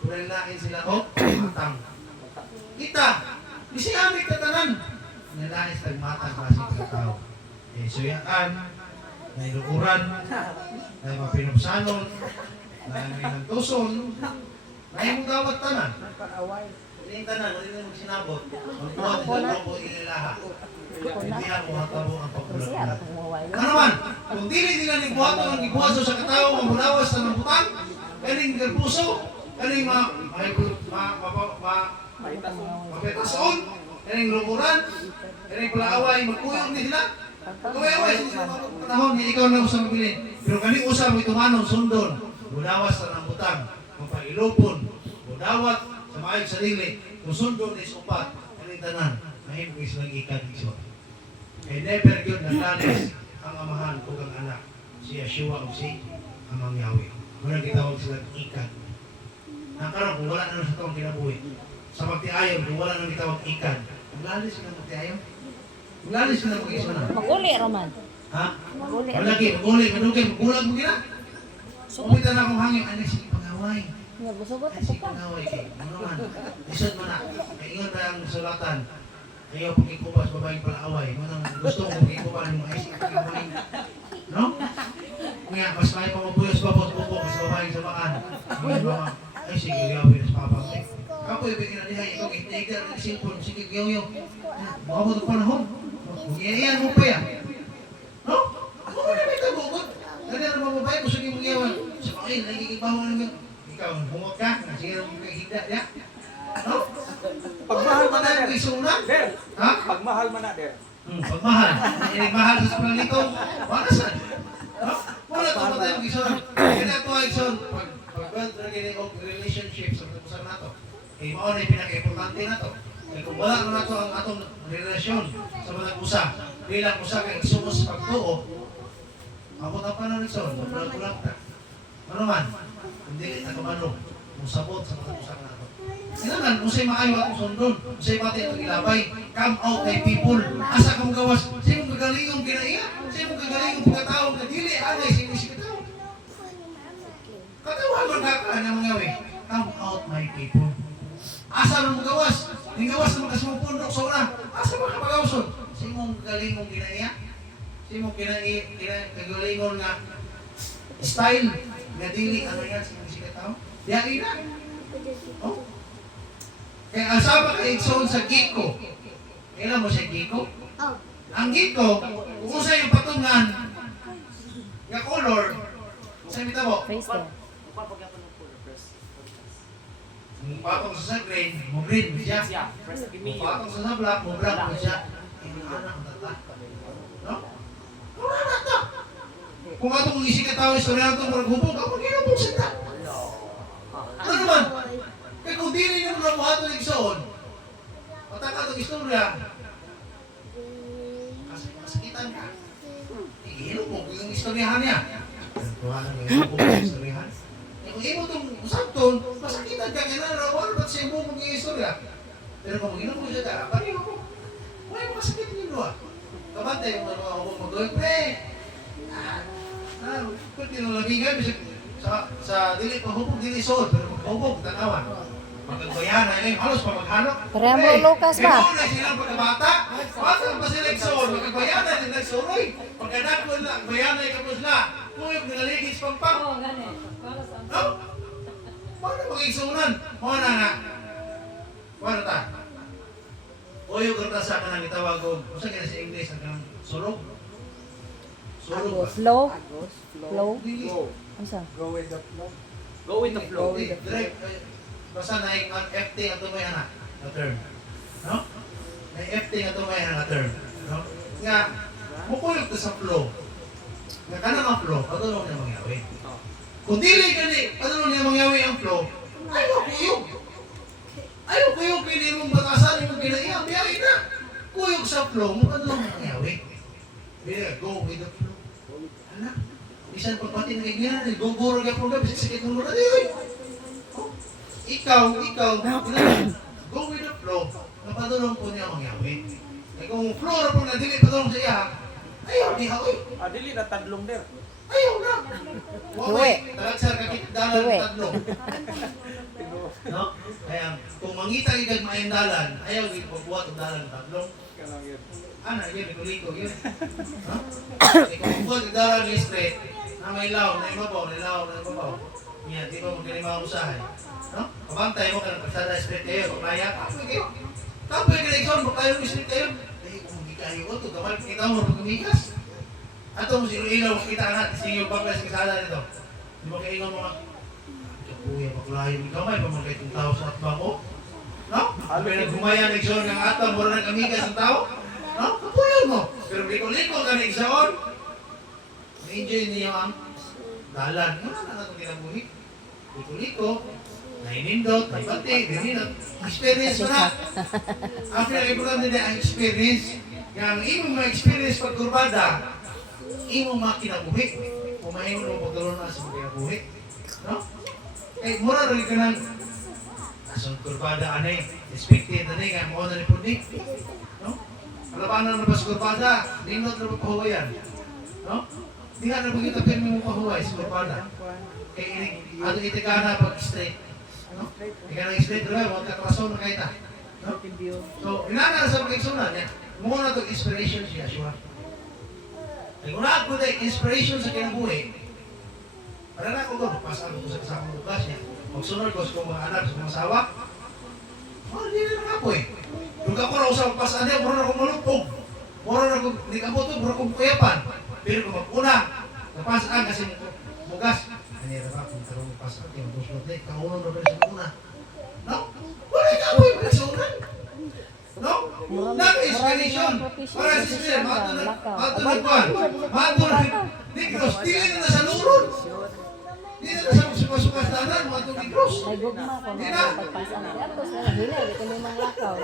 Pulalain sila, oh, matang. Kita, isiamit na tanan. Nalais tagmatang kasi sa tao. Eh, suyaan, may lukuran, may mapinupsanon, may nagtuson, may mong gawat tanan. Nagparaway. Hindi tanan, hindi mo sinabot. Magbuhat ng grupo inilaha. Hindi ako matabo ang pagbulat. Ano man, kung dili nila ni buhato ang gibuhato sa katao, mamulawas sa nambutan, kaning puso, kaning mapetason, kaning lukuran, kaning palaaway, magkuyong ni sila. Kuya-kuya, sa panahon, ikaw na usang mabilin. Pero kaning usap mo itumanon, sundon, budawas sa nambutan, mapailupon, budawat sa maayong sarili, kung sundon is upat, kaning tanan, mahimong islang ikag-iswa. Kaya never yun naglalis ang amahan o ang anak, si Yeshua o si Amang Yahweh. Muna kitawag sila ikag. Nakaroon, kung wala na sa taong kinabuhi, sa magtiayon, kung wala nang kitawag ikag, naglalis sila magtiayon? Naglalis sila mag-iswa na. Maguli, Roman. Ha? Maguli. Malaki, maguli, madugay, magulag mo gina. Kumita na akong hangin, ano si pangaway? Nga, busugot Ay, ako si pa. pangaway, ano man. Isod mo na, kaingon ba ang sulatan? Ayaw pag-ikubas, babaeng palaaway. Manang gusto mo pag-ikubas ng mga isip pangaway. No? Kaya, mas may pamabuyos babot-bubok sa babaeng sabaan. Mga mga, ay, sige, gawin sa papa. Ako, ibigin na niya, ikaw, itigar ng silpon, sige, gawin. Mabot ang panahon. Iyan mo pa yan. No? Ako na may tagugot. Ganyan ang mga babae, gusto niyo mag-iwan. Sa pangin, nagigibaho na naman. Ikaw, humot ka, sige lang mong kahigda, ya. No? Pagmahal man na, Ano Der. isunan? Der. Ha? Pagmahal man na, Der. Pagmahal. Hindi mahal sa planito. Wala saan. No? Wala ito pa tayong isunan. Kaya ito ay isunan. Pag-build of relationships sa kusang nato. Eh, mauna yung pinaka-importante na to. Eh, kung wala na nato ang atong relasyon sa mga usa, bilang usa kay isumos pagtuo, abot ang panon ni Son, magbulag-bulag ta. Ano man, hindi na kumano, musabot sa mga usa nato. Kailangan, kung sa'yo maayo atong sundon, kung sa'yo pati itong ilabay, come out kay people. Asa kang gawas, sa'yo mong gagalingong kinaiya, sa'yo mong gagalingong pagkatao, na dili, agay, sa'yo si katao. Katawan mo ka na mga we, come out my people. Asa mong gawas, yung gawas na makasumang pundok sa una, asa mo ka pagawson? Sa'yo mong gagalingong kinaiya, sa'yo mong kagalingon nga style, na dili, ano yan, sa'yo si katao. Diyan na. Oh. Kaya asama ka igsoon sa giko. Kailan mo siya giko? Oh. Ang giko, kung usa yung patungan, yung color, sa mita mo, Praise them. kung patong sa green, mo green mo siya. Kung patong sa black, mo black mo siya. Anak, tata. No? Wala na to. Kung atong isip ka tao, istorya na itong maghubog, ako ginubog siya ta. Ano naman? Kaya kung di rin yung mga buhato ng igsoon, pataka itong istorya, kasakitan ka. Ihinom mo yung istoryahan niya. Tuhan ang ihinom mo yung istoryahan. Kung imo itong usapton, masakitan ka kaya na rawal, ba't siya mo mong istorya? Pero kung ihinom mo siya ka, pariho mo. Wala yung masakitan yung luha. Kabante yung mga hubog mag-uwi, pre! Kung tinulabigan, sa dili pahubog, dili sood, pero maghubog, tanawan. Magkagbayan na yun, halos pa maghanap. Pareha mo, Lucas ba? Ikaw na silang pagkabata, bata pa sila igsoon, magkagbayan na din nagsuroy. Pagkadako na, agbayan na ikapos na, kuyog nilaligis pampang. Oo, gani. Para sa No? Paano mag-igsuunan? Mga na nga. Paano ta? Kuyog ang tasa ka nang itawag ko, kung saan ka sa English, ang kanang surog? Surog ba? flow. Agos, flow. Flow. Dili. Ano sa? Go with the flow. Go with the flow. Hindi, direct. Basta na yung FT ang tumay na term. No? May FT ang tumay na term. No? Nga, mukuyog ka sa flow. Nga ka na flow, patulong niya mangyawi. Kung dili ka ni, patulong niya mangyawi ang flow, ayaw kuyog. Ayaw kuyog, hindi mong batasan, yung ginaiya, biyahe na. Kuyog sa flow, mo patulong niya mangyawi. Bila, go with the flow. Ano? Bisan pagpati na kailangan, guguro ka program, bisik sakit mo na din. Ikaw, go with the flow, napadulong po niya mangyawi. Eh kung flow na po na dili padulong sa iya, ayaw, di hawi. Dili na tadlong der. Ayaw na. Huwi. Talagsar ka kitdalan ng tadlong. No? Kaya kung mangita igag maendalan, ayaw din pagbuhat ang dalan ng tadlong. Kanang yun. Ano, yun, liko yun. No? Eh kung buhat ang dalan ng straight, na may law, na ibabaw, na law, na ibabaw. Yan, di ba magkalima ang usahay? No? Kabantay mo ka ng pagsada straight kayo, pagmaya, kapoy kayo. Kapoy ka na ikaw, magkayo straight kayo. Eh, kung hindi kayo ito, gamal kita mo pagkamigas. Ato mo ilaw, kita natin, sinyo pagkas kasada nito. Di ba kayo mga kuya, paklayo, ikaw may pamagay kong tao sa atbang mo? No? Kaya nagumaya na igsoon ng atbang, mura ng amigas ng tao? No? Kapuyan mo. Pero liko-liko ka na igsoon. Na-enjoy niyo ang dalan. Wala na itong kinabuhi. Liko-liko, nainindot, naibati, ganinot. Experience mo na. Ang pinag-importante na ang experience. Kaya ang imong ma-experience pagkurbada, imong makinabuhi. Kumain mo pagkaroon na sa makinabuhi. No? Eh, mura rin ka ng asong kurbada anay. Expected anay nga, mga na ni Pundi. No? Alabanan na ba sa kurbada? Ninot na ba pahuwayan? No? Di nga na pagkita pirmi mo pahuway sa kurbada. Kaya ano itigana pag straight. No? Ika nang straight rin, huwag kakrason na kaita. No? So, inana sa pag-iksunan niya. Muna na itong inspiration siya, Yeshua. Kung na ako na inspiration sa kinabuhi, para na ako doon, pasan ko sa kasama bukas niya. Magsunod ko sa mga anak, sa mga asawa. Hindi na lang ako eh. Yung ako na usap pasan niya, mura na akong malupog. Mura na akong, hindi ka boto, mura akong kuyapan. Pero kung mag-una, napasaan kasi bukas. Hindi na ba, kung tarong pasan, yung buslot na, kaunan na ba sa una. No? Wala ka ako yung pagsunan. No? Naka-inspiration. Para sa Spirit, matulog ko. Matulog. Negros, dili na sa lurod. Dili na sa sukas-sukas tanan, matulog negros. May gugma ko na pagpasan. Tapos na nahila, hindi ko limang lakaw.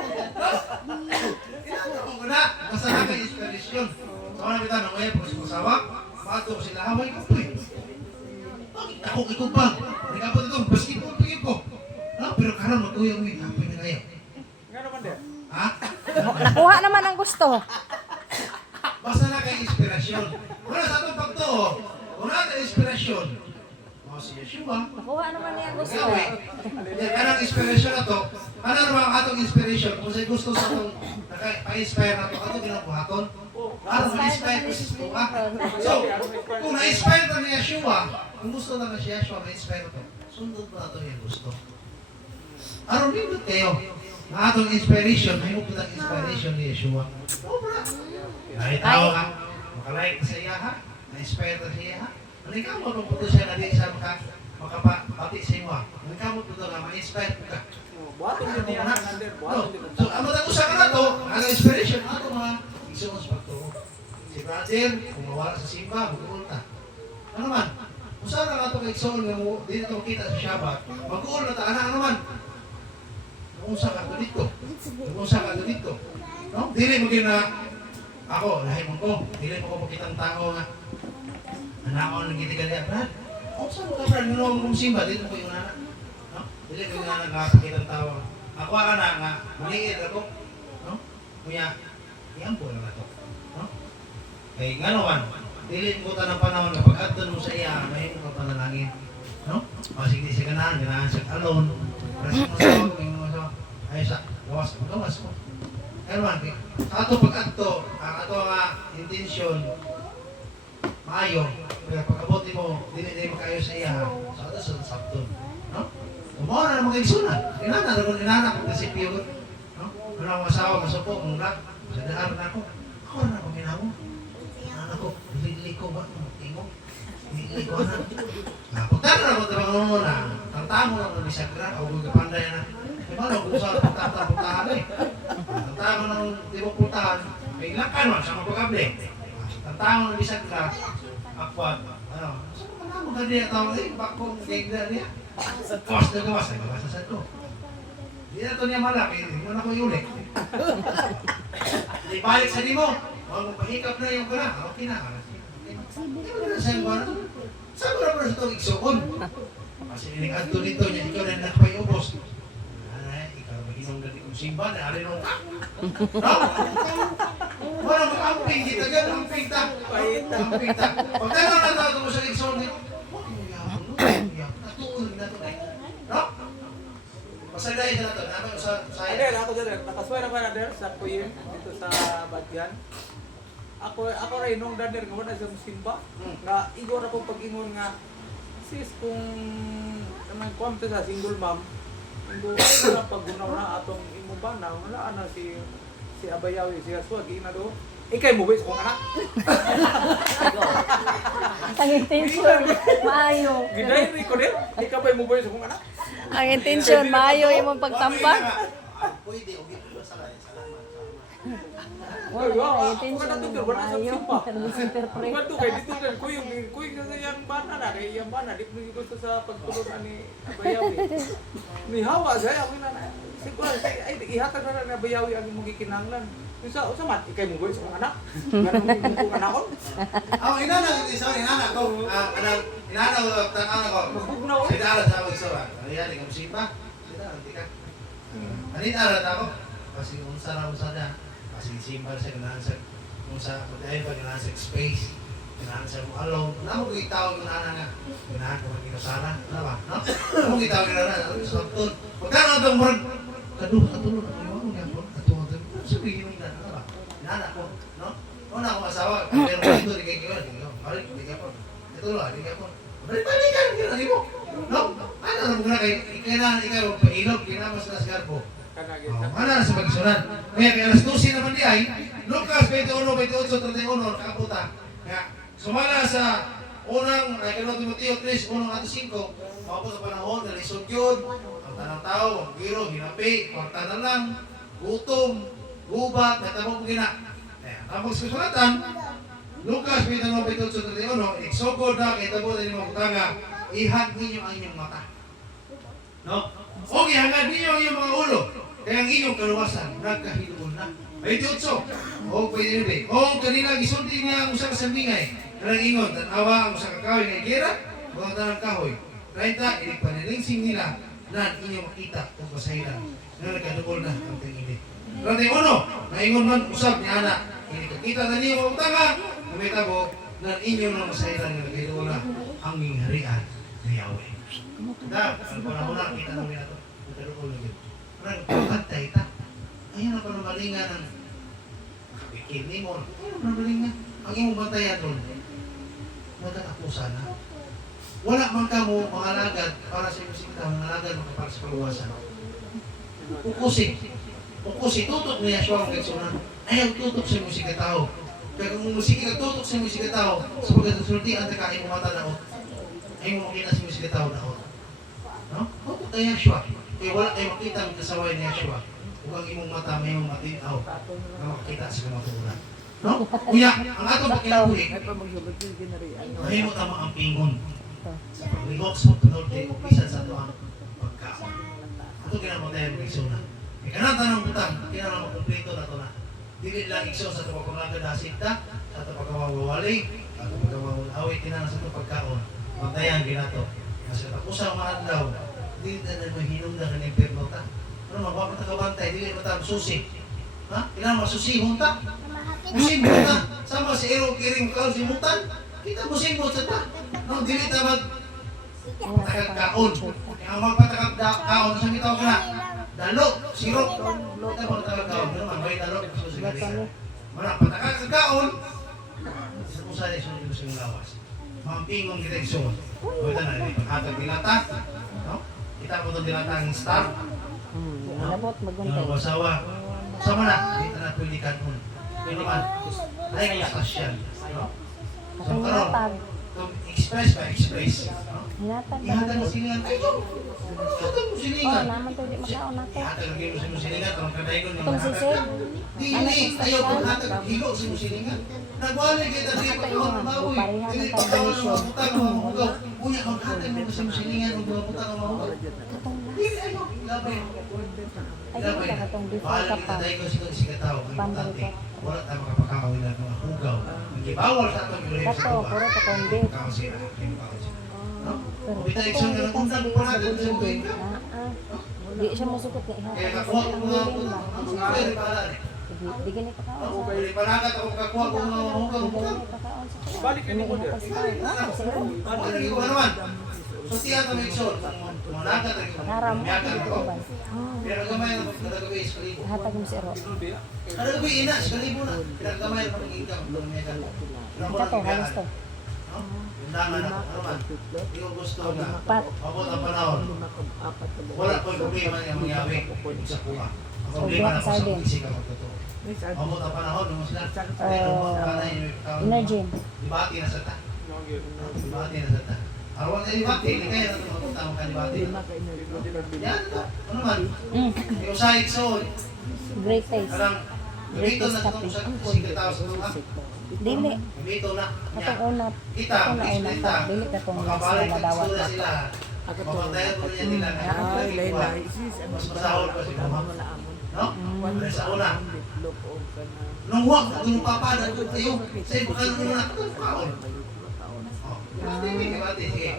Inagawa ko na. Basta naka-inspiration. Sa mga bitan, ang ngayon, pag masawa, matulog sila, hamay ko po eh. Bakit ako ikupag? Hindi ka po dito, basketball pagin ko. Pero karon matuyang mo, hapoy na kayo. Nga naman der. Ha? Nakuha naman ang gusto. Basta na kay inspirasyon. Wala sa atong pagtuo. Kung na kay inspirasyon, si Yeshua, Nakuha naman niya ang gusto. gawi. Kanang inspirasyon na to, ano naman ang atong inspiration? Kung sa'yo gusto sa atong naka-inspire na to, ato ginabuhaton? Ano ma-inspire ko si Yeshua? So, kung na-inspire na ni Yeshua, kung gusto na si Yeshua, ma-inspire to, sundot na ito yung gusto. Ano nindot kayo? Ang atong inspiration, may uputang inspiration ni Yeshua. Sobra. Nakitawa ka, makalike ka sa iya ha, na-inspire ka sa iya ha. Manika mo kung puto siya na di siya makapati sa iyo ha. Manika mo puto nga, ma-inspire ka. Buhaton din niya ang under. Buhaton din. So, ang matag-usa ka na to, ang inspiration, ato mga igsoon sa pagturo. Si brother, kung mawala sa simba, mag-uulta. Ano man? Kung saan na nga ito kay igsoon, di na ito makita sa Shabbat, mag-uul na ta, ano man? Kung ka dito. Kung ka dito. No? Dili mo na ako, lahi mo ko. Dili mo ko makitang tao nga. Anakon ng giti ka niya, Brad. Kung saan mo ka, Brad? Minuong kong simba, dito ko yung anak. No? Dili ko yung anak nakakakitang tao. Ako ka na nga, maliit ako. No? Kuya, iyan po lang ito. No? Kaya nga naman, dili mo ka ng panahon kapag adton mo sa iya, may mo ka panalangin. No? Masig di siya ganahan siya alone. Kasi mo sa ako, ay sa gawas mo. Pero man, sa ato pag-adto, ang ato nga intensyon, maayo, kaya pag-abuti mo, dili mo kayo sa iya, sa ato sa sabton. No? Kumawa na mga igsunan. Inanak ko kasi piyon. No? Ano ang asawa, masupo, munglag, sa dahar na ako. Ako na ako minaw. Anak ko, bili ko ba? Tingog. Bili ko na. Pagtara na ko, tabang mo na, tangtamo lang na bisagra, o bugapanday na. Paano kung saan puntahan eh? Tantama ng di mo puntahan, may lakan man sa magpagable. Tantama ng bisag ka, akwad, ano, saan ka naman ka niya tawag eh, bakong gagda niya. Gawas na gawas, ay gawas na sa ito. Hindi na ito niya malaki, hindi mo na ko yulik. Hindi balik sa di mo, kung pahikap na yung kana, okay na. Hindi mo na siyang ba na? Saan mo na pa sa itong igsoon? Kasi ninig-adto nito niya, ikaw na nakapayubos. Inong dati kong simba, nari nung ka. No? Wala mag-amping, kita gan, amping ta. Amping ta. Pagkano na tawag mo sa igsoon, natuon na ito na. No? Masagay na ito, naman sa sayang. Ader, ako dyan. Nakaswera ba na der sa Kuyin, dito sa Badyan. Ako rin nung dader, gawa na sa simba. Nga, igor ako pag-ingon nga, sis, kung naman kuwam to sa single mom, hindi na paggunaw na atong imo ba na wala na si Abayawi siya swagi na do. Ikay mo wis kung anak. Ang intention, maayo. Giday ri ko din. Ikaw ba mo wis kung anak? Ang intention, maayo imong pagtambak. Pwede, okay. Salamat. Wala, ang intention, maayo. Misinterpret. Kumato kay dito din kuy sa yang bana na kay yang bana di mo gusto sa pagtulog ani Abayawi. Ni hawa saya ako na. Siguro ay ihatag na na Abayawi ang imong gikinahanglan. Usa mat ikay mo boy sa anak. Ganang mo kung anakon. Ako inana ko. Inana ko tangan ko. Magugnaw. Sida ala sa ako isora. Ayan, ikaw simba. Sida ala tika. Anin ala ako. Kasi unsa na. Kasi simba sa ganahan sa unsa pagdayon pa ganahan sa space. Ganahan sa mo alone. Namo ko itawag ng ana nga. Ganahan ko magkinasala. Ano ba? No? Namo ko itawag ng ana. Sa tun. Pagkano itong murag katulog ako yung mga po. Katulog. Sabihin mo na. Ano ba? Inana ko. No? Una akong asawa. Pero dito di kayo. Marik, di ka po. Ito lang, di ka po. Balik-balikan. Hindi mo. No? Ano na mo na kayo? Kailangan ikaw painog. Kinamas na sigar po. Ano na sa pagsunan? Kaya kaya alas 12 naman di ay. Lucas 21:28-31. Nakaputa. Kaya sumala sa unang, ay kanong Timoteo 3:1-5. Mao sa panahon na lisod yun. Ang tanang tao, ang giro, hinapi, kwarta na lang, gutom, gubat, natabong gina. Tapos susulatan, Lucas 21:28-31, iksogod na, kitabo na yung mga ihag ninyo ang inyong mata. No? O ihangad ninyo ang inyong mga ulo, kaya ang inyong kaluwasan, nagkahiluon na. 28, o pwede rin. O kanina, gisulti niya ang usang kasambingay, na nag-ingon, tanawa ang usang kakahoy na igira, mga tanang kahoy. 30, iligpanilingsing nila, na inyong makita kung kasahilan, na nagkadukol na ang tingin. 31, naingon man usap niya anak, kita na niyo mga utanga, namitabo, na inyong mga kasahilan na nagkadukol na ang mingharian ni Yahweh. Na, ang panahon kita namin na ito, nagkadukol na yun. Parang pagkantay ita. Ayan ang panamalingan ng bikini mo. Ayan ang panamalingan. Ang imong bantayan doon, magkatapusan na. Wala man ka mo mga alagad para sa imusita, mga alagad para sa paluwasan. Kukusing. Kung si tutok ni Yeshua ang kaigsunan, ayaw tutok sa musika tao. Kaya kung musika tutok sa musika tao, sa pagkasultian ka ay mata daot. Ay mo makita sa musika tao daot. No? Tutok kay Yeshua. Kaya wala kayo makita ang kasaway ni Yeshua. Kung ang imong mata may imong matinaw na makakita sa kamaturan. No? Kuya, ang ato pagkinabuhi, Ay pa magsubot yung ginarian. mahimo tama ang pingon. Sa paglihok sa pagkadorte, upisan sa ito ang pagkaon. Ito ginamatayan ng iksuna. E kanang tanong butang, kailangan makumplito na ito na. Dili lang ikso sa ito pagkamaga na sinta, sa ito pagkamawawali, at ito pagkamawawawit, tinanong sa ito pagkaon. Pantayan ginato. Kasi tapusa ang maadlaw, dili na mahinom na kanang perno ta. Ano, mababa na kabantay, dili na ta susi. Ha? Kailangan masusihon ta. Musimbo ta. Sama si Ero Kiring Klaus Simutan. Kita musimbo sa ta. No, dili ta mag takag-kaon. Ang magpatakag-kaon, sa bitaw ka na. Dalo, sirop. Kita magtakag-kaon. Ano, may dalo. Mana, patakag-kaon. Isa po sa iso sa lawas. Mampingong kita iso. O ito na, paghatag dilata. No? Kita po itong dilata ang star. Malabot, maguntay. Yung basawa. Sama na, dito na pwede kanon. Yun naman, ay kasasyan. No? So, Katong karon, hinatag. kung express ba, express. No? Hinatag ba? Ihatag mo silingan. Ay, ito! Ihatag mo Oh, silingan. naman to di makaon nato. Ihatag mo silingan. Kung kadayon yung Itong sisig. Dili, ayaw kung hatag hilo sa mo silingan. Nagwali kita dili pagkawang mababoy. Dili pagkawang mga butang ng mga hugaw. Unya, kung hatag mo sa mo silingan, kung mga butang ng mga hugaw. Katong Dili, ayaw. Labay. ay di ka katong before Mahal ka kita pa. tayo kasi kung sikataw. Ang importante, wala tayo makapakawin ng mga hugaw. Hindi bawal sa atong yung sa Kato, kuha. puro katong bit. Kakao sila. No? Pero Kung kita katong isang bit ang nagundang sabi pa sa natin sa buhay bulin. ka. Di siya musukot ni Kaya ihatag. nakuha ko Ang mga bulin ba? ang mga pwede pala eh. Di gani pa kaon sa. Pwede panagat ako kakuha ko mga hugaw. Di gani pa kaon sa. Balik ka ni mo Ihatag sa tao. Kasi ron. Ano rin ko ba naman? So tiyan kami ikson. Managat rin ko. Haram mo. Miyakan ko. Uban. Pero gamay na nagagabi sa kalibo. Hatag mo si Ro. Nagagabi ina sa kalibo na. Pinagamay na pag-ingkam. Miyakan ko. Kato, halos to. Undangan ako. Ano man? Hindi ko gusto na. Pat. Abot ang panahon. Wala ko problema niya mangyari sa kuha. Ang problema na ko sa pag-isik ako totoo. Abot ang panahon, nung sila, Imagine. dibati na sa ta. Dibati na sa ta. Arwan na dibati, hindi kaya na ito mapunta ang kanibati. Yan ito. Ano man? Yung sa ikson, Great taste. alang, gabito na itong sa sikataw sa mga. Dili. Gabito na. Katong unat. Kita, Katong na unat kita. pa. Dili katong last Makabalik na na madawat sila na. sila. Mapantayan po niya nila. Ay, laylay. Mas masahol pa si Mama. No? Ano sa una? Bitlog o ka na. Nung huwag, kung papada ko tayo, sa'yo baka nung na, kung kaon. Sige.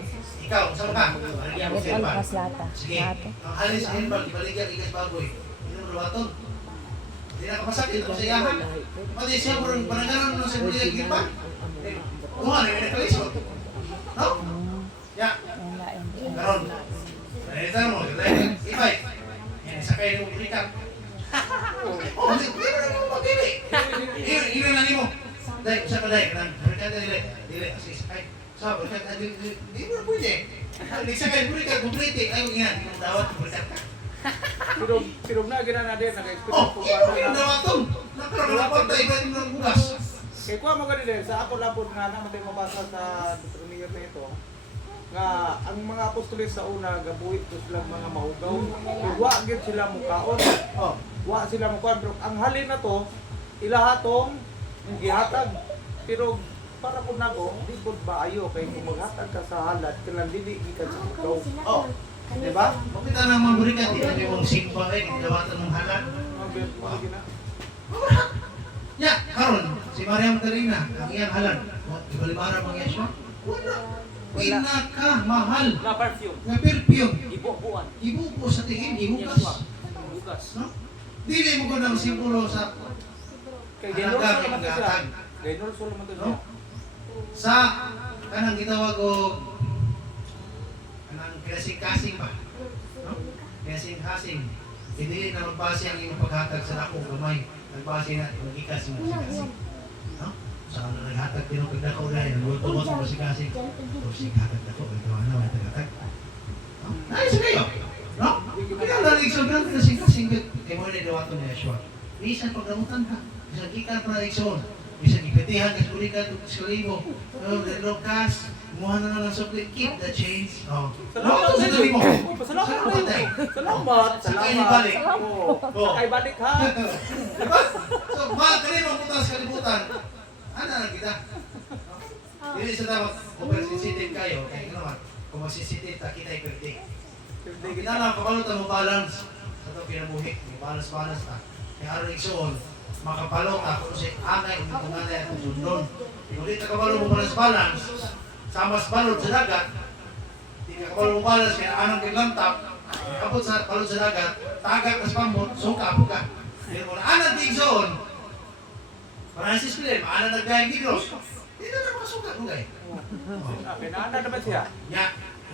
Ikaw, saan ka? Baligyan mo Get sa all herbal. kas lata. Sige. Lato. Ang halis sa herbal, ibaligyan ikas baboy. Hindi mo luwaton. Hindi na kapasakit ito sa yaman. Pati siya mo rin, panagaran mo sa buligan gipa. Kuha, hindi na kalisot. No? Ya. Yan lain. Karon. Nalita mo, ibay. Yan, sakay mo bulikan. Oh, hindi mo na magpili. Ino na nimo. Dahil, usa pa dahil, berkata dili, asis, ay, sa, berkata, di mo na pwede. Hindi sakay bulikan, kumplete, ayaw nga, hindi mo dawat, berkat ka. Pero na gina na din nag-experience Oh, ko ino paano yung na. dawaton. Nakaroon na pantay, iba din ng bugas. Kay kuha mo ganito sa ako labod nga na matay mabasa sa Deuteronomy na ito nga ang mga apostoles sa una gabuhit ko silang mga mahugaw. Kaya wa gyud sila mukaon. Oh, Wa sila mukaon pero ang halin na to ilahatong gihatag. Pero para po nago, di po ba ayo kay kung maghatag ka sa halad kailan dili gikan sa mukaw. oh. Di ba? Makita na mga burikat, di ba yung simpa eh, dawatan ng halan. Ang bet mo gina. Ya, karon si Maria Magdalena, ang iyang halan. Ibalibara mga Yeshua? Wala. Pinaka mahal Na perfume. na perfume. Ibubuan. Ibuko sa tingin, ibukas. Bugas. No? Dili mo ko ng simbolo sa Kay Gaynor solo man to siya. Gaynor solo man to siya. no? Sa kanang gitawag o kanang kasing-kasing ba? No? Kasing-kasing. Hindi na magbase ang iyong paghatag sa dako gamay. Nagbase na magikas mo sa kasing. No? Sa ano naghatag din ang pagdako dahil nagluto mo sa kasing-kasing. O sige, hatag dako. Ito ano, may tagatag. No? Ayos kayo. No? Kaya lang igsoon ka kasing-kasing kay mo ni dawaton ni Yeshua. Bisan pagdamutan ka. Bisan gikan pa na igsoon. Bisan gipetihan ka sulikan sa libo. Lucas, kumuha na lang ng sukli. Keep the change. Oh. Salamat Sa dali mo. Salamat. Salamat. Sakay ni balik. Oh. Ay balik ha. Diba? So, mahal ka rin mapunta sa kalibutan. Ano na kita? Hindi sa dapat kung sensitive kayo, kaya naman, kung magsensitive, kita ipirti. Kinala, kapalutan mo balance sa ito kinabuhi. May balance ta. Kaya araw igsoon, makapalo ka kung si anay, kung nanay at sundon. Kung di nakapalo mo balance, sa mas balot sa dagat, di nakapalo mo balance, kaya anong kiglantap, kapot sa balot sa dagat, tagak na sa pamot, suka po ka. Pero kung anong igsoon, Francis Pilem, anong nagdayang gigros, hindi na nakasuka mo guys. Pinana naman siya. Ya,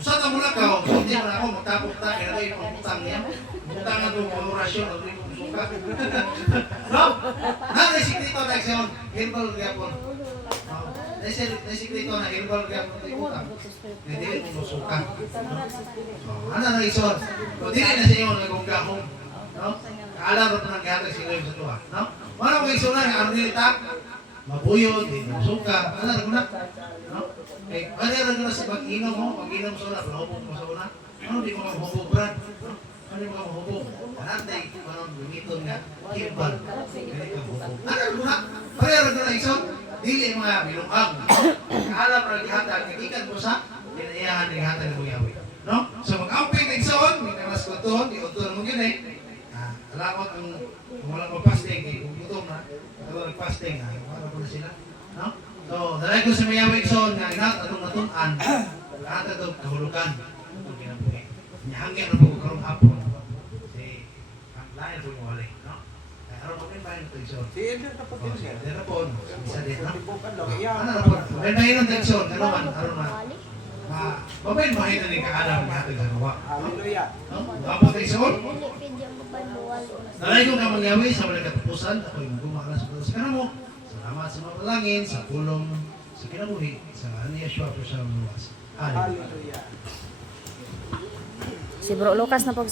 usa ta mula ka, hindi man ako magtapok ta kaya kayo pangutang niya. Utang nga itong pangurasyon, o rin kong suka. No? Na sikreto na eksyon, herbal gapon. Na sikreto na herbal gapon ito yung utang. Hindi rin kong suka. Ano na eksyon? So, dili na sa iyo nagong-gahong. No? Kaalam rin ng gahatag sa iyo sa tuwa. No? Ano kong eksyon na, ano nilita? Mabuyod, hindi mo suka. Ano na kuna? No? Eh, ano na sa pag-inom mo? Pag-inom sa una, panahubog mo sa una. Ano di mo ka mahubog, Brad? Ano di mo ka mahubog? Anantay, anong lumiton nga, kimbal. Hindi ka mahubog. Ano kuna? Pareho na isang, dili mga bilungag. Kaalam na lihatag, nagikan mo sa, pinaiyahan na lihatag ng buyawi. No? So mag-amping na igsoon, may namas ko ito, di utuan mo gini. Alakot ang, kung walang mag-fasting, kung gutom na, ito nag-fasting, para po na sila. No? So, dalay ko sa mayawig son, nga inat, atong natunan, lahat ito kahulugan. Ito kinabuhi. Nihangin na po karong hapon. Si, lain po yung wali. No? Kaya araw mo rin pa yung tensyon. Si Ender na po din siya. Hindi na po, isa din. No? Tibukan lang. Iyan. Ano na po, may mahirang tensyon, ano man, araw na. Babayin mahirang ni kaalam ni hatag hanawa. Hallelujah. No? Bapak tensyon, Pilipid yung mabaluwal. dalay ko ka magyawi sa walang katapusan, ako yung gumakala sa pagkakas ka na mo. Salamat sa mga palangin, sa pulong, sa kinabuhi, sa ngalan ni Yeshua po siya luwas. Hallelujah. Hallelujah. Si Bro Lucas na pag